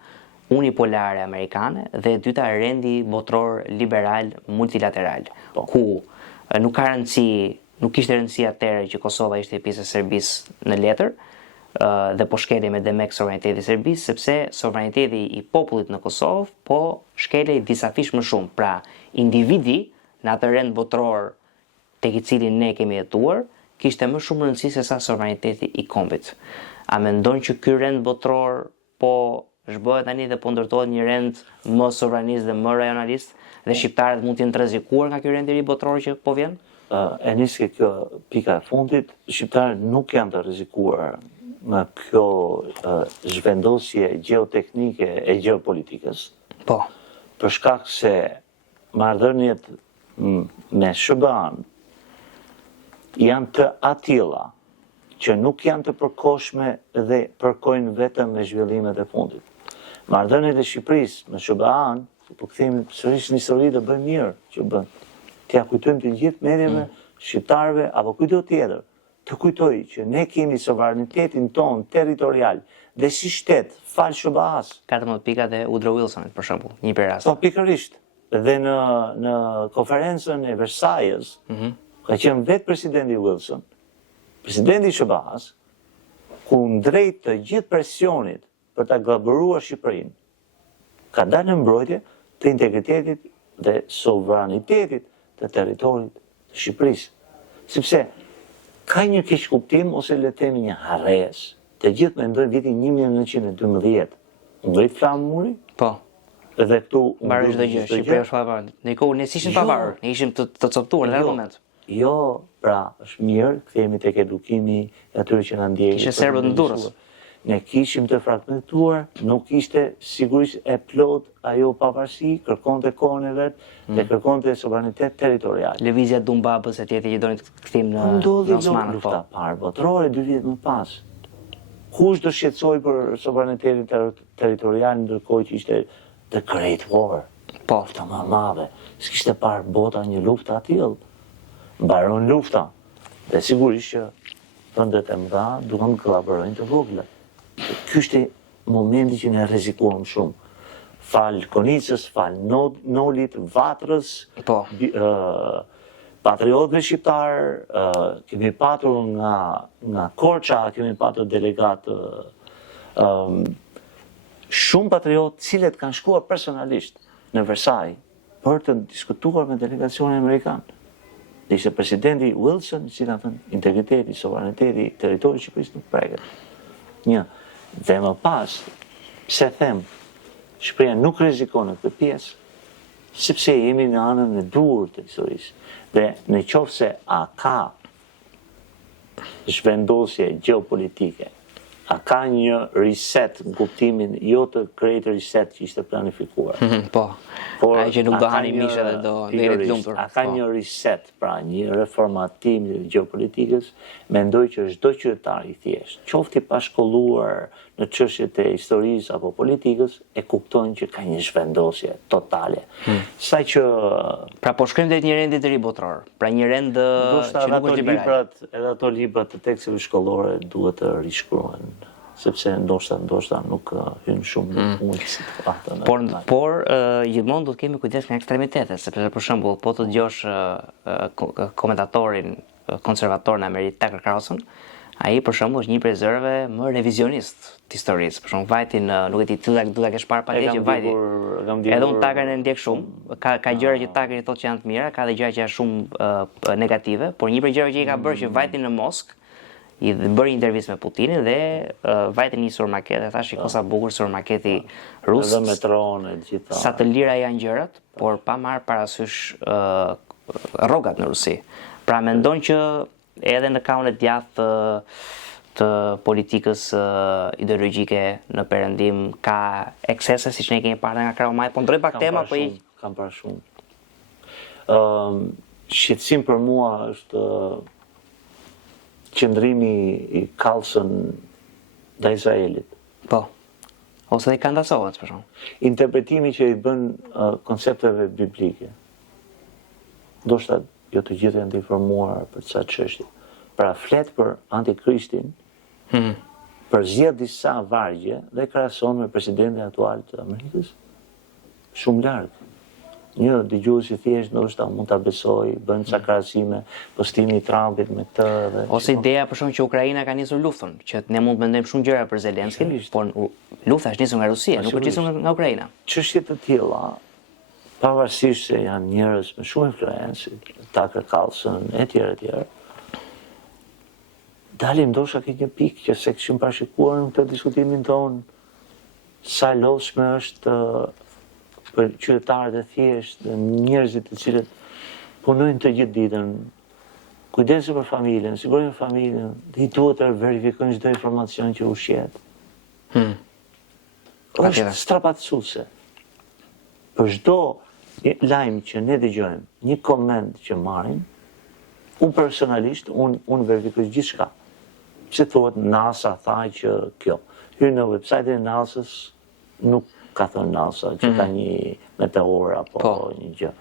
unipolare amerikane dhe e dyta rendi botror liberal multilateral, ku nuk ka rëndësi, nuk kishte rëndësi atëherë që Kosova ishte pjesë e Serbisë në letër dhe po shkelej me demek sovraniteti i Serbisë, sepse sovraniteti i popullit në Kosovë po shkelej disa fish më shumë. Pra, individi në atë rend botror tek i cilin ne kemi jetuar, kishte më shumë rëndësi se sa sovraniteti i kombit. A mendon që ky rend botror po zhbohet tani dhe po ndërtohet një rend më sovranist dhe më rajonalist dhe shqiptarët mund të jenë të rrezikuar nga ky rend i ri botror që po vjen? E niske kjo pika e fundit, shqiptarët nuk janë të rrezikuar nga kjo zhvendosje gjeoteknike e gjeopolitikës. Po. Për shkak se marrëdhëniet me SBA-n janë të atilla që nuk janë të përkohshme dhe përkojnë vetëm me zhvillimet e fundit. Marrëdhëniet e Shqipërisë me SBA-n, po kthehemi sërish në histori të bëjmë mirë që bën. T'ia kujtojmë të gjithë mediave shqiptarëve apo kujto tjetër të kujtoj që ne kemi sovranitetin ton territorial dhe si shtet fal SBA-s. 14 pikat e Woodrow Wilsonit, për shembull, një prej rasteve. Po pikërisht. Dhe në konferencën e Versailles, ka qenë vetë presidenti Wilson, presidenti SBA-s, ku ndrejt të gjithë presionit për ta glabëruar Shqipërinë, ka dalë në mbrojtje të integritetit dhe sovranitetit të territorit të Shqipërisë. Sepse ka një keq kuptim ose le të themi një harres. Të gjithë mendojnë vitin 1912. Ngrit flamë muri? Po. Dhe këtu mbaroi çdo gjë, Shqipëria është pavarur. Ne kohë ne ishim pavarur, ne ishim të coptuar në atë moment. Jo, pra, është mirë, kthehemi tek edukimi e atyre që na ndjekin. Kishte serbët në Durrës. Ne kishim të fragmentuar, nuk ishte sigurisht e plot ajo pavarësi, kërkonte kohën e vet dhe kërkonte sovranitet territorial. Lëvizja Dumbabës e tjetër që donin të kthim në Osmanët. Lufta parë botërore 2 vjet më pas. Kush do shqetësoj për sovranitetin territorial ndërkohë që ishte the Great War. Po. Lufta më e madhe. S'kishte parë bota një luftë tillë. Mbaron lufta. Dhe sigurisht që vendet e mëdha duan të kollaborojnë të vogla. Ky ishte momenti që ne rrezikuam shumë. Fal Konicës, fal Nolit, Vatrës, po. Patriotëve shqiptar, kemi patur nga Korça, kemi patur delegat shumë patriotë cilët kanë shkuar personalisht në Versailles për të diskutuar me delegacionin amerikan. Dhe ishte presidenti Wilson, i cili ka thënë integriteti, sovraniteti, territori i Shqipërisë nuk preket. Një. Dhe më pas, pse them, Shqipëria nuk rrezikon në këtë pjesë, sepse jemi në anën e dur të historisë. Dhe në qoftë se a ka zhvendosje gjeopolitike, a ka një reset në kuptimin jo të great reset që ishte planifikuar. Po. Ai që nuk do hani mishë dhe do jeni të lumtur. A ka një reset, pra një reformatim i gjeopolitikës, mendoj që çdo qytetar i thjesht, qoftë i pashkolluar në çështjet e historisë apo politikës, e kuptojnë që ka një zhvendosje totale. Saqë pra po shkrim drejt një rendi të ri botror, pra një rend që nuk është liberal. Edhe ato librat të teksteve shkollore duhet të rishkruhen, sepse ndoshta nuk hyn shumë në punë si të paktën. Por gjithmonë do të kemi kujdes nga ekstremitetet, sepse për shembull, po të dëgjosh komentatorin konservator në Amerikë Tucker Carlson, ai për shembull është një prej zërëve më revizionist të historisë. Për shembull, vajti nuk e di ti do ta kesh parë pa që vajti. Edhe unë Tuckerin e ndjek shumë. Ka gjëra që Tuckeri thotë që janë të mira, ka edhe gjëra që janë shumë negative, por një prej gjërave që i ka bërë që vajti në Moskë i bëri një intervistë me Putinin dhe vajti një supermarket dhe tha shiko sa bukur supermarketi rus. Edhe metron e gjitha. Sa të lira janë gjërat, por pa marrë parasysh rrogat në Rusi. Pra mendon që edhe në kaun e djathtë të politikës ideologjike në perëndim ka eksese siç ne kemi parë nga krahu majt, po ndroj pak tema po i kam parë shumë. Shqetësim për mua është qëndrimi i kallësën ndaj Izraelit. Po. Ose dhe kandasohet, për shembull. Interpretimi që i bën koncepteve biblike. Ndoshta jo të gjithë janë të informuar për çfarë çështje. Pra flet për Antikrishtin, përzjedh disa vargje dhe krahason me presidentin aktual të Amerikës shumë larg. Një dëgjues i thjesht ndoshta mund ta besoj, bën ca krahasime, postimi i Trumpit me këtë dhe ose ideja për shkak që Ukraina ka nisur luftën, që ne mund të mendojmë shumë gjëra për Zelenskin, por lufta është nisur nga Rusia, nuk është nisur nga Ukraina. Çështje të tilla, pavarësisht se janë njerëz me shumë influencë, Tucker Carlson etj. Dalim ndoshta ke një pikë që se kishim parashikuar në këtë diskutimin ton, sa lodhshme është për qytetarët e thjeshtë, njerëzit të cilët punojnë të gjithë ditën, kujdesen për familjen, sigurojnë familjen, i duhet të verifikojnë çdo informacion që ushqet. Është strapatësuese. Për çdo lajm që ne dëgjojmë, një koment që marrim, unë personalisht, unë verifikoj gjithçka. Pse thuhet NASA tha që kjo. Hyn në website-in e NASA-s, nuk ka thënë NASA që ka një meteor apo një gjë.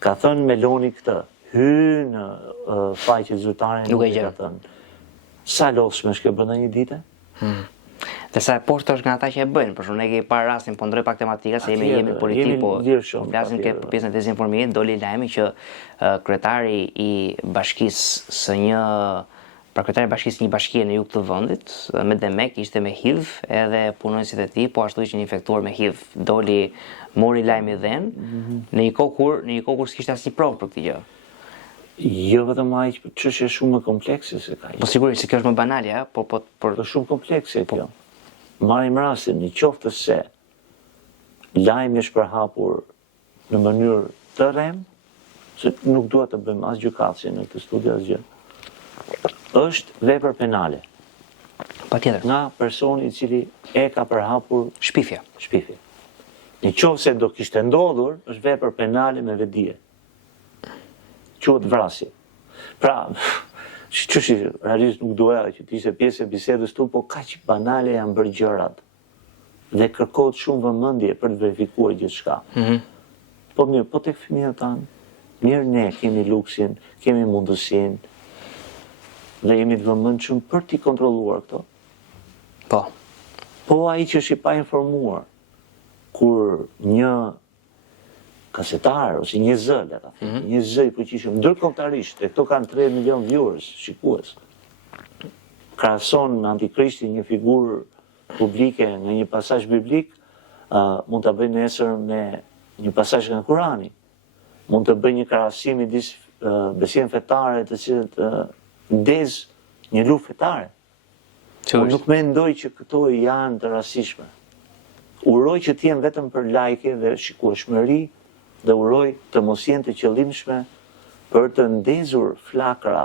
Ka thënë Meloni këtë. Hyn në faqe zyrtare nuk e ka thënë. Sa lodhshme është kjo bërë një dite? Dhe sa e poshtë është nga ata që e bëjnë, për shumë ne kemi parë rastin, po ndroj pak tematika se jemi politik, po flasim për pjesën e dezinformimit, doli lajmi që kryetari i bashkisë së një kryetari i bashkisë një bashkie në jug të vendit, me Demek, ishte me HIV, edhe punonësit e tij po ashtu ishin infektuar me HIV. Mori lajmi dhën në një kohë kur s'kishte asnjë provë për këtë gjë. Jo vetëm ai, çështja është shumë më komplekse se ka. Po sigurisht se kjo është më banale, ja, por shumë komplekse kjo. Marrim rastin, në qoftë se lajmi është përhapur në mënyrë të rrem, se nuk duhet të bëjmë as gjykatësi në këtë studio asgjë. Është vepër penale. Patjetër. Nga personi i cili e ka përhapur shpifje. Në qoftë se do kishte ndodhur, është vepër penale me vetdije. Quhet vrasje. Pra, realisht nuk doja që të ishte pjesë e bisedës tu, po kaq banale janë bërë gjërat. Dhe kërkohet shumë vëmendje për të verifikuar gjithçka. Po mirë, po tek fëmijët tanë, mirë ne kemi luksin, kemi mundësinë, dhe jemi të vëmendshëm për t'i kontrolluar këto. Po. Po ai që është i pa informuar, kur një kasetar ose një zë, një zë i fuqishëm ndërkombëtarisht, e këto kanë 3 milion viewers, shikues. Krahason me Antikrishtin, një figurë publike nga një pasazh biblik, mund ta bëj nesër me një pasazh nga Kurani. Mund të bëj një krahasim midis besimeve fetare të cilët ndez një luftë fetare. Unë nuk mendoj që këto janë të rastishme. Uroj që t'jen vetëm për like dhe shikueshmëri, dhe uroj të mos jenë të qëllimshme për të ndezur flakra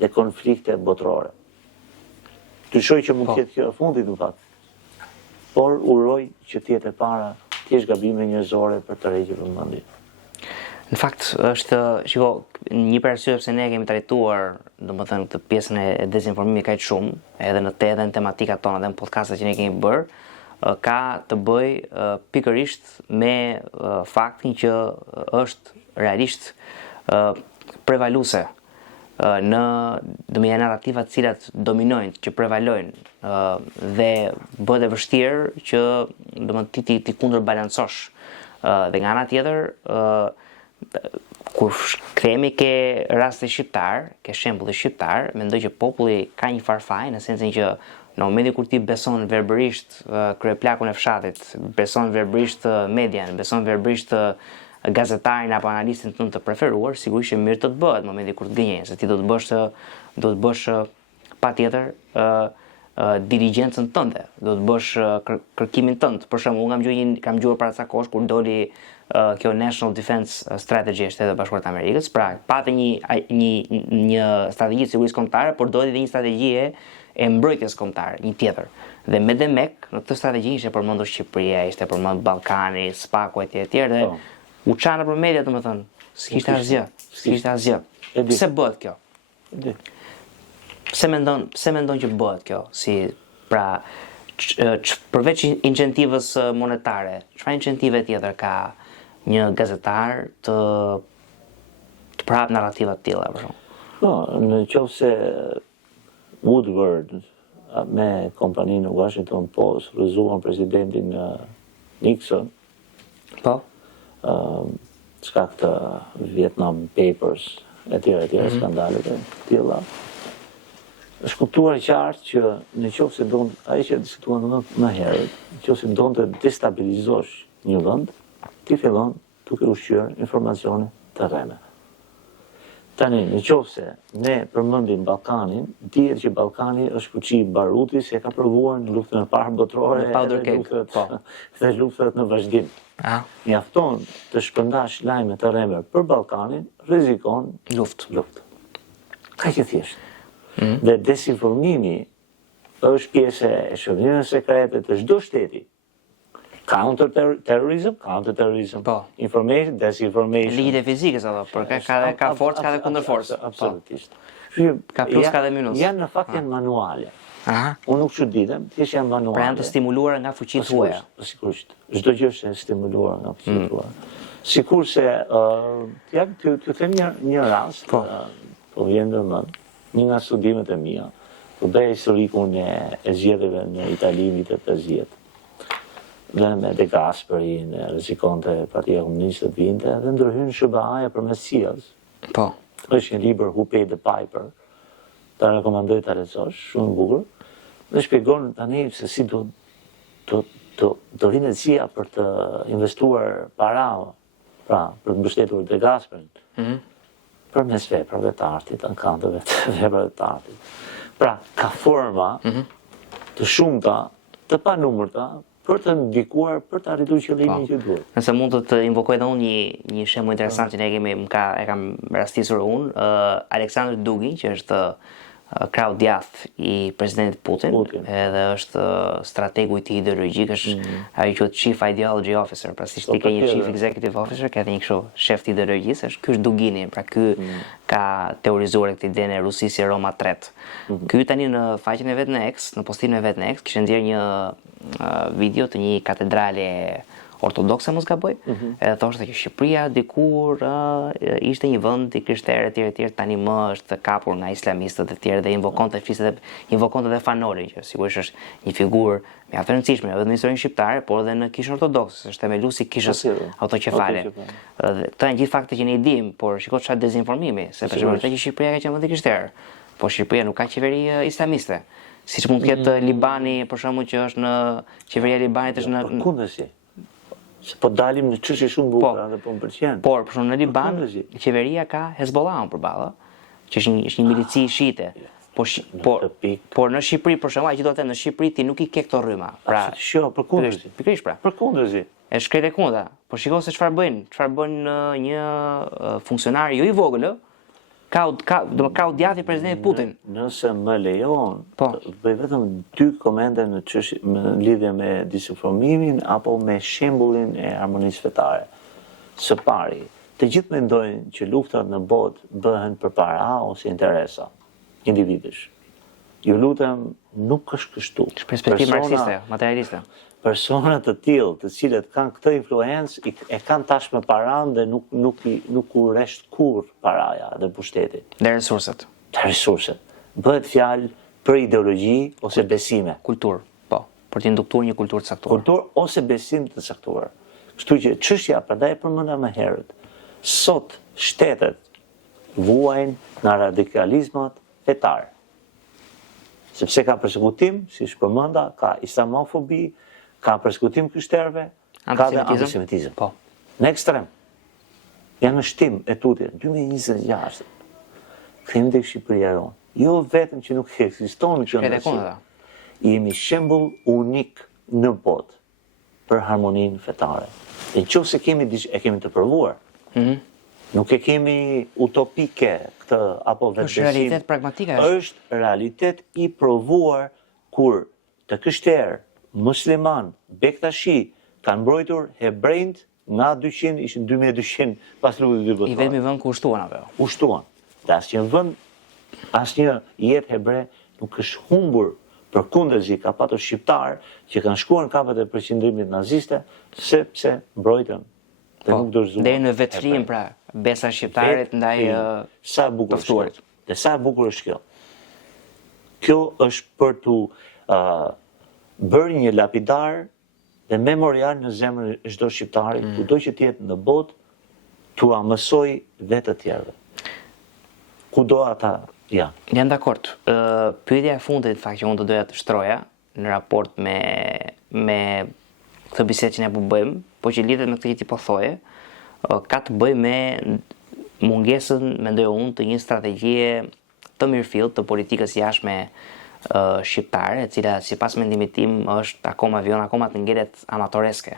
dhe konflikte botërore. Dyshoj që mund të jetë kjo e fundit në fakt. Por uroj që të jetë e para, të jesh gabime njerëzore për të rregjur vëmendjen. Në fakt është, shiko, një arsye pse ne kemi trajtuar, domethënë këtë pjesën e dezinformimit kaq shumë, edhe në tematikat tona dhe në podcastet që ne kemi bërë, ka të bëj pikërisht me faktin që është realisht prevaluese në domethënë narrativat të cilat dominojnë, që prevalojnë dhe bëhet e vështirë që domethënë ti kundërbalancosh. Dhe nga ana tjetër, kur kthehemi ke raste shqiptar, ke shembull shqiptar, mendoj që populli ka një farfaj në sensin që në momentin kur ti beson verbërisht kryeplakun e fshatit, beson verbërisht median, beson verbërisht gazetarin apo analistin tënd të preferuar, sigurisht që mirë të bëhet në momentin kur të gënjen, se ti do të bësh patjetër dirigjencën tënde, do të bësh kërkimin tënd. Për shembull, unë kam dëgjuar para ca kohësh kur doli kjo National Defense Strategy e Shtetit Bashkuar të Amerikës, pra patë një strategji të sigurisë kombëtare, por doli edhe një strategji e mbrojtjes kombëtare, një tjetër. Dhe me Demek, në këtë strategji ishte përmendur Shqipëria, ishte përmendur Ballkani, SPAK-u etj. Dhe u çan nëpër media, domethënë, s'kishte asgjë. Pse bëhet kjo? Pse mendon që bëhet kjo? Si, pra, përveç incentivës monetare, çfarë incentive tjetër ka një gazetar të prap narrativa të tilla, për shembull? Po, në qoftë se Woodward me kompaninë në Washington Post rrëzuan presidentin Nixon. Po. Shkak të Vietnam Papers etj. Skandalet e tilla. Është kuptuar qartë që në qoftë se don, ai që diskutuan më herët, në qoftë se don të destabilizosh një vend, ti fillon duke ushqyer informacione të rreme. Tani, në qoftë se ne përmendim Ballkanin, dihet që Ballkani është fuqi i baruti, se ka provuar në luftën e parë botërore dhe luftët në vazhdim. Mjafton të shpërndash lajme të rreme për Ballkanin, rrezikon luftë. Kaq e thjeshtë. Dhe desinformimi është pjesë e shërbimeve sekrete të çdo shteti. Counterterrorism, information, disinformation. Ligjet e fizikës ato, por ka forcë, ka dhe kundërforcë. Absolutisht. Ka plus, ka dhe minus. Janë në fakt janë manuale. Unë nuk çuditem, thjesht janë manuale. Pra janë të stimuluara nga fuqitë tuaja. Sigurisht. Çdo gjë është e stimuluar nga fuqitë tuaja. Sikurse t'ju them një rast, po vjen në mend, një nga studimet e mia, Përbëj historikun e zgjedhjeve në Itali vitet 50. Dhe me De Gasperin, rrezikonte Partia Komuniste vinte dhe ndërhyn SBA-ja përmes CIA-s. Po. Është një libër Who Paid the Piper. Ta rekomandoj ta lexosh, shumë bukur. Dhe shpjegon tani se si do rinë CIA për të investuar para, pra, për të mbështetur De Gasperin. Përmes veprave të artit, ankanteve të veprave të artit. Pra, ka forma të shumta, të panumërta, për të ndikuar, për të arritur qëllimin që duhet. Nëse mund të invokoj edhe unë një shembull interesant që e kam rastisur unë, Aleksandr Dugin, që është krau djathtë i presidentit Putin, edhe është strategu i tij ideologjik, është ai quhet Chief Ideology Officer, pra si ti ke një Chief Executive Officer, ka edhe një kështu shef të ideologjisë, është ky është Dugini, pra ky ka teorizuar këtë idenë e Rusisë si Roma 3. Ky tani në faqen e vet në X, në postimin e vet në X, kishte nxjerrë një video të një katedrale ortodokse, mos gaboj, edhe thoshte që Shqipëria dikur ishte një vend i krishterë etj, tani më është kapur nga islamistët e tjerë dhe invokonte dhe Fanorin, që sigurisht është një figurë mjaft e rëndësishme, jo vetëm në historinë shqiptare, por edhe në kishën ortodokse, është themeluesi i kishës autoqefale. Këto janë gjithë fakte që ne i dimë, por shiko çfarë dezinformimi, se për shembull që Shqipëria ka qenë vend i krishterë, por Shqipëria nuk ka qeveri islamiste. Siç mund të ketë Libani, për shembull, që është në qeveria e Libanit është në përkundërsi. Se po dalim në çështje shumë bukura dhe po më pëlqen. Por për shembull në Liban, qeveria ka Hezbollahun përballë, që është një milici shiite. Por në Shqipëri, për shembull, që do të thënë në Shqipëri ti nuk i ke këto rryma. Pra, përkundërsi. Pikërisht pra. Përkundërsi. Është shkret e kundra. Por shikoj se çfarë bëjnë. Çfarë bën një funksionar jo i vogël, ka u djathi presidentit Putin. Nëse më lejon, bëj vetëm 2 komente në lidhje me disinformimin apo me shembullin e harmonisë fetare. Së pari, të gjithë mendojnë që luftat në botë bëhen përpara ose interesa individësh. Ju lutem, nuk është kështu. Perspektivë marksiste, materialiste. Personat të tillë, të cilët kanë këtë influencë, e kanë tashmë paranë dhe nuk u resht kurrë paraja dhe pushteti. Dhe resurset. Bëhet fjalë për ideologji ose besime. Kulturë, po. Për të induktuar një kulturë të caktuar. Kulturë ose besim të caktuar. Kështu që çështja, prandaj e përmenda më herët, sot shtetet vuajnë nga radikalizmat fetar. Sepse ka përsekutim, si shpërmenda, ka islamofobi, ka përsekutim krishterëve, ka dhe antisemitizëm. Po. Në ekstrem. Janë në shtim e tutje, 2026. Kthehemi tek Shqipëria jonë. Jo vetëm që nuk ekziston këndvështrim. Jemi shembull unik në botë për harmoninë fetare. Dhe nëse kemi të provuar. Nuk e kemi utopike këtë apo vetbesim. Është realitet pragmatike. Është realitet i provuar kur të krishterë, musliman, bektashi kanë mbrojtur hebrejt nga 200, ishin 2200 pas luftës së dytë botërore. I vetmi vend ku ushtuan apo? Ushtuan. Dhe asnjë jetë hebre nuk është humbur, përkundërzi ka patur shqiptar që kanë shkuar në kapet e përqendrimit naziste sepse mbrojtën. Deri në vetëflim, pra, besa shqiptare ndaj të ftuarit. Dhe sa e bukur është kjo. Kjo është për të bërë një lapidar dhe memorial në zemrën e çdo shqiptari, kudo që të jetë në botë, t'ua mësoj vetë të tjerëve. Kudo ata janë. Jam dakord. Pyetja e fundit, në fakt, që unë do doja të shtroja në raport me këtë bisedë që ne po bëjmë, po që lidhet me këtë që ti po thoje, ka të bëjë me mungesën, mendoj unë, të një strategjie të mirëfillt të politikës jashtme shqiptare, e cila sipas mendimit tim është akoma të ngelet amatoreske.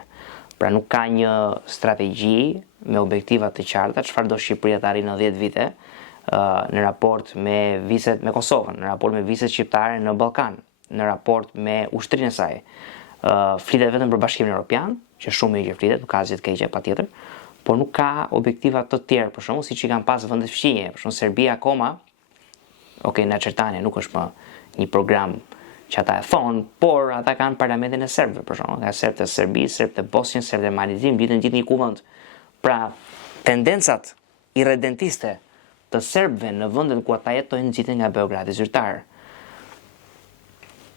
Pra nuk ka një strategji me objektiva të qarta, çfarë do Shqipëria të arrijë në 10 vite në raport me Kosovën, në raport me viset shqiptare në Ballkan, në raport me ushtrinë e saj. Flitet vetëm për Bashkimin Evropian, që shumë mirë që flitet, nuk ka asgjë të keqe patjetër, por nuk ka objektiva të tjerë, për shembull, siç i kanë pas vendet fqinje, për shembull Serbia akoma, na Çertania nuk është më një program që ata e thonë, por ata kanë parlamentin e serbëve, për shembull, nga serbët e Serbisë, serbët e Bosnjës, serbët e Malit, mbiten gjithë një kuvend. Pra, tendencat irredentiste të serbëve në vendet ku ata jetojnë nxiten nga Beogradi zyrtar.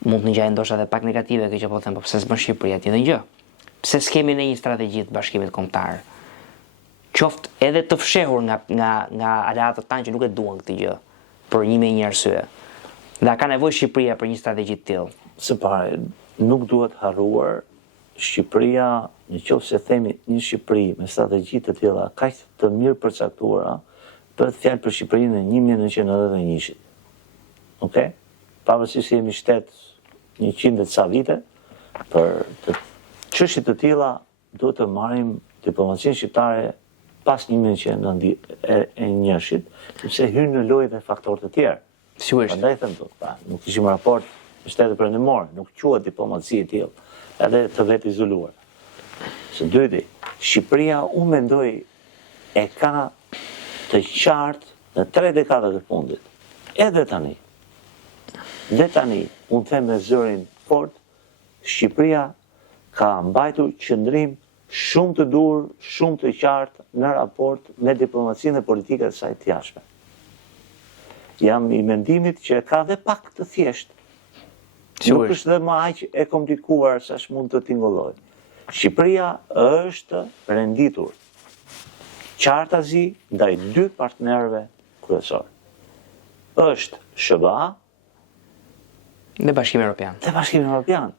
mund të ngjajë ndoshta edhe pak negative kjo që po them, po pse s'bën Shqipëria tjetër gjë? Pse s'kemi në një strategji të bashkimit kombëtar? Qoftë edhe të fshehur nga aleatët tanë që nuk e duan këtë gjë, për një arsye. Dhe ka nevojë Shqipëria për një strategji të tillë. Së pari, nuk duhet harruar Shqipëria, nëse themi një Shqipëri me strategji të tilla kaq të mirë përcaktuara, bëhet fjalë për Shqipërinë e 1991-shit. Okej? Pavarësisht se jemi shtet 100 e ca vite, për të çështje të tilla duhet të marrim diplomacinë shqiptare pas 1991-shit, sepse hyn në lojë dhe faktorë të tjerë. Sigurisht. Prandaj them nuk kishim raport me shtetet perëndimore, nuk quhet diplomaci e tillë, edhe të vetë izoluar. Së dyti, Shqipëria unë mendoj e ka të qartë në 3 dekadat e fundit. Edhe tani. Dhe tani, unë them me zërin fort, Shqipëria ka mbajtur qëndrim shumë të dur, shumë të qartë në raport me diplomacinë dhe politikën e saj të jashtme. Jam i mendimit që ka dhe pak të thjeshtë. Nuk është dhe më aq e komplikuar sa mund të tingëlloj. Shqipëria është renditur qartazi ndaj 2 partnerëve kryesor. Është SBA dhe Bashkimi Evropian.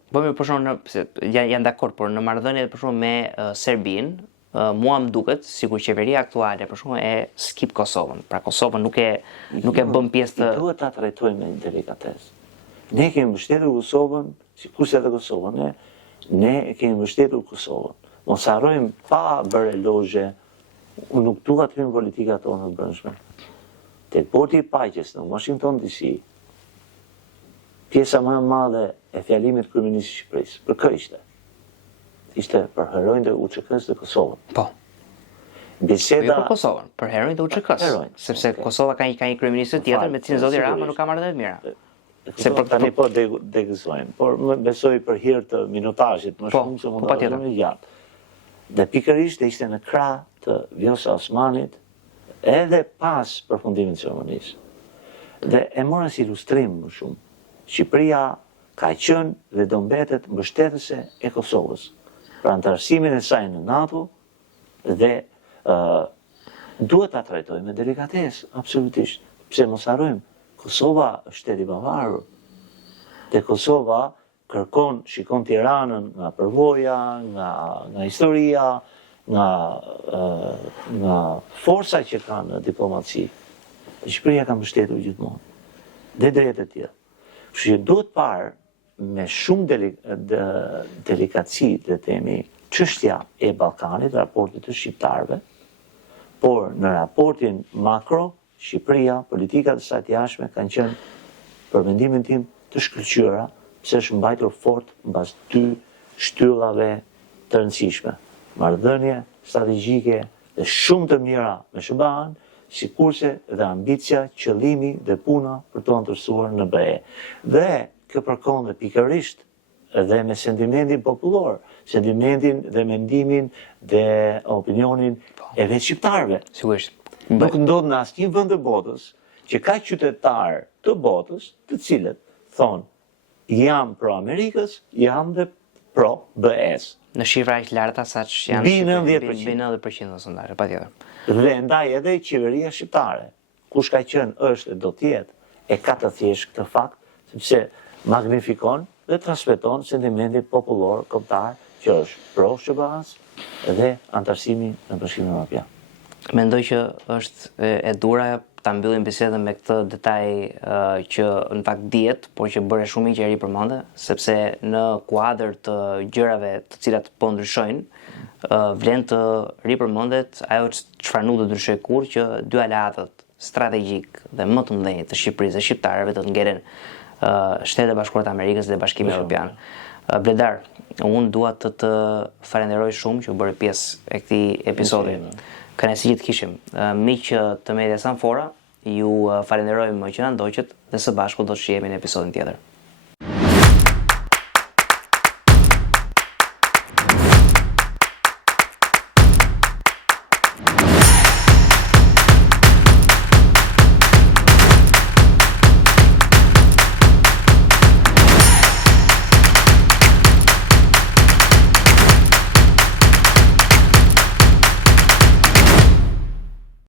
Po mirë, për shembull, janë dakord, por në marrëdhënie për shembull me Serbinë, mua më duket sikur qeveria aktuale për shembull e skip Kosovën. Pra Kosovën nuk e bën pjesë të duhet ta trajtojmë me delikatesë. Ne kemi mbështetur Kosovën, sikurse edhe Kosovën, ne kemi mbështetur Kosovën. Mos harrojmë pa bërë elozhe, unë nuk dua të hyj në politikat tona të brendshme. Tek porti i paqes në Washington DC, pjesa më e madhe e fjalimit kryeministit të Shqipërisë për kë ishte për heronjtë e UÇK-s të Kosovës. Po. Biseda për Kosovën, për heronjtë e UÇK-s, sepse Kosova ka një kryeminist tjetër me cilin zoti Rama nuk ka marrë të mira. Se për tani po degëzojmë, por më besoj për hir të minutazhit më shumë se mund të jetë gjatë. Dhe pikërisht ishte në krah të Vjosa Osmanit edhe pas përfundimit të ceremonisë. Dhe e morën si ilustrim më shumë. Shqipëria ka qenë dhe do mbetet mbështetëse e Kosovës për antarësimin e saj në NATO dhe duhet ta trajtojmë me delikatesë, absolutisht. Pse mos harrojmë, Kosova është shteti i pavarur. Dhe Kosova shikon Tiranën nga përvoja, nga historia, nga forca që ka në diplomaci. Shqipëria ka mbështetur gjithmonë. Dhe drejt e tjera. Kështu që duhet parë me shumë delikatësi të themi çështja e Ballkanit, raportit të shqiptarëve, por në raportin makro, Shqipëria, politikat e saj të jashtme kanë qenë, për mendimin tim, të shkëlqyera, pse është mbajtur fort mbas 2 shtyllave të rëndësishme. Marrëdhënie strategjike dhe shumë të mira me SBA-n, sikurse dhe ambicia, qëllimi dhe puna për të ndërsuar në BE. Dhe kjo përkon dhe pikërisht dhe me sentimentin popullor, sentimentin dhe mendimin dhe opinionin e vetë shqiptarëve. Sigurisht. Nuk ndodh në asnjë vend të botës që ka qytetarë të botës të cilët thonë jam pro Amerikës, jam dhe pro BE-s. Në shifra aq larta saç janë Mbi 90% në sondazhe, patjetër. Dhe ndaj edhe qeveria shqiptare, kush ka qenë është e do të jetë, e ka të thjesht këtë fakt, sepse magnifikon dhe transmeton sentimentin popullor kombëtar që është pro SBA-s dhe antarësimi në Bashkimin Evropian. Mendoj që është e dura ta mbyllim bisedën me këtë detaj që në fakt dihet, por që bëre shumë që e ripërmende, sepse në kuadër të gjërave të cilat po ndryshojnë, vlen të ripërmendet ajo çfarë nuk do të ndryshojë kurrë, që 2 aleatët strategjik dhe më të mëdhenj të Shqipërisë dhe shqiptarëve do të ngelen Shtetet e Bashkuara të Amerikës dhe Bashkimi Evropian. Bledar, unë dua të të falenderoj shumë që bëre pjesë e këtij episodi. Kënaqësi që të kishim. Miq të Medias Amfora, ju falenderojmë që na ndoqët dhe së bashku do të shihemi në episodin tjetër.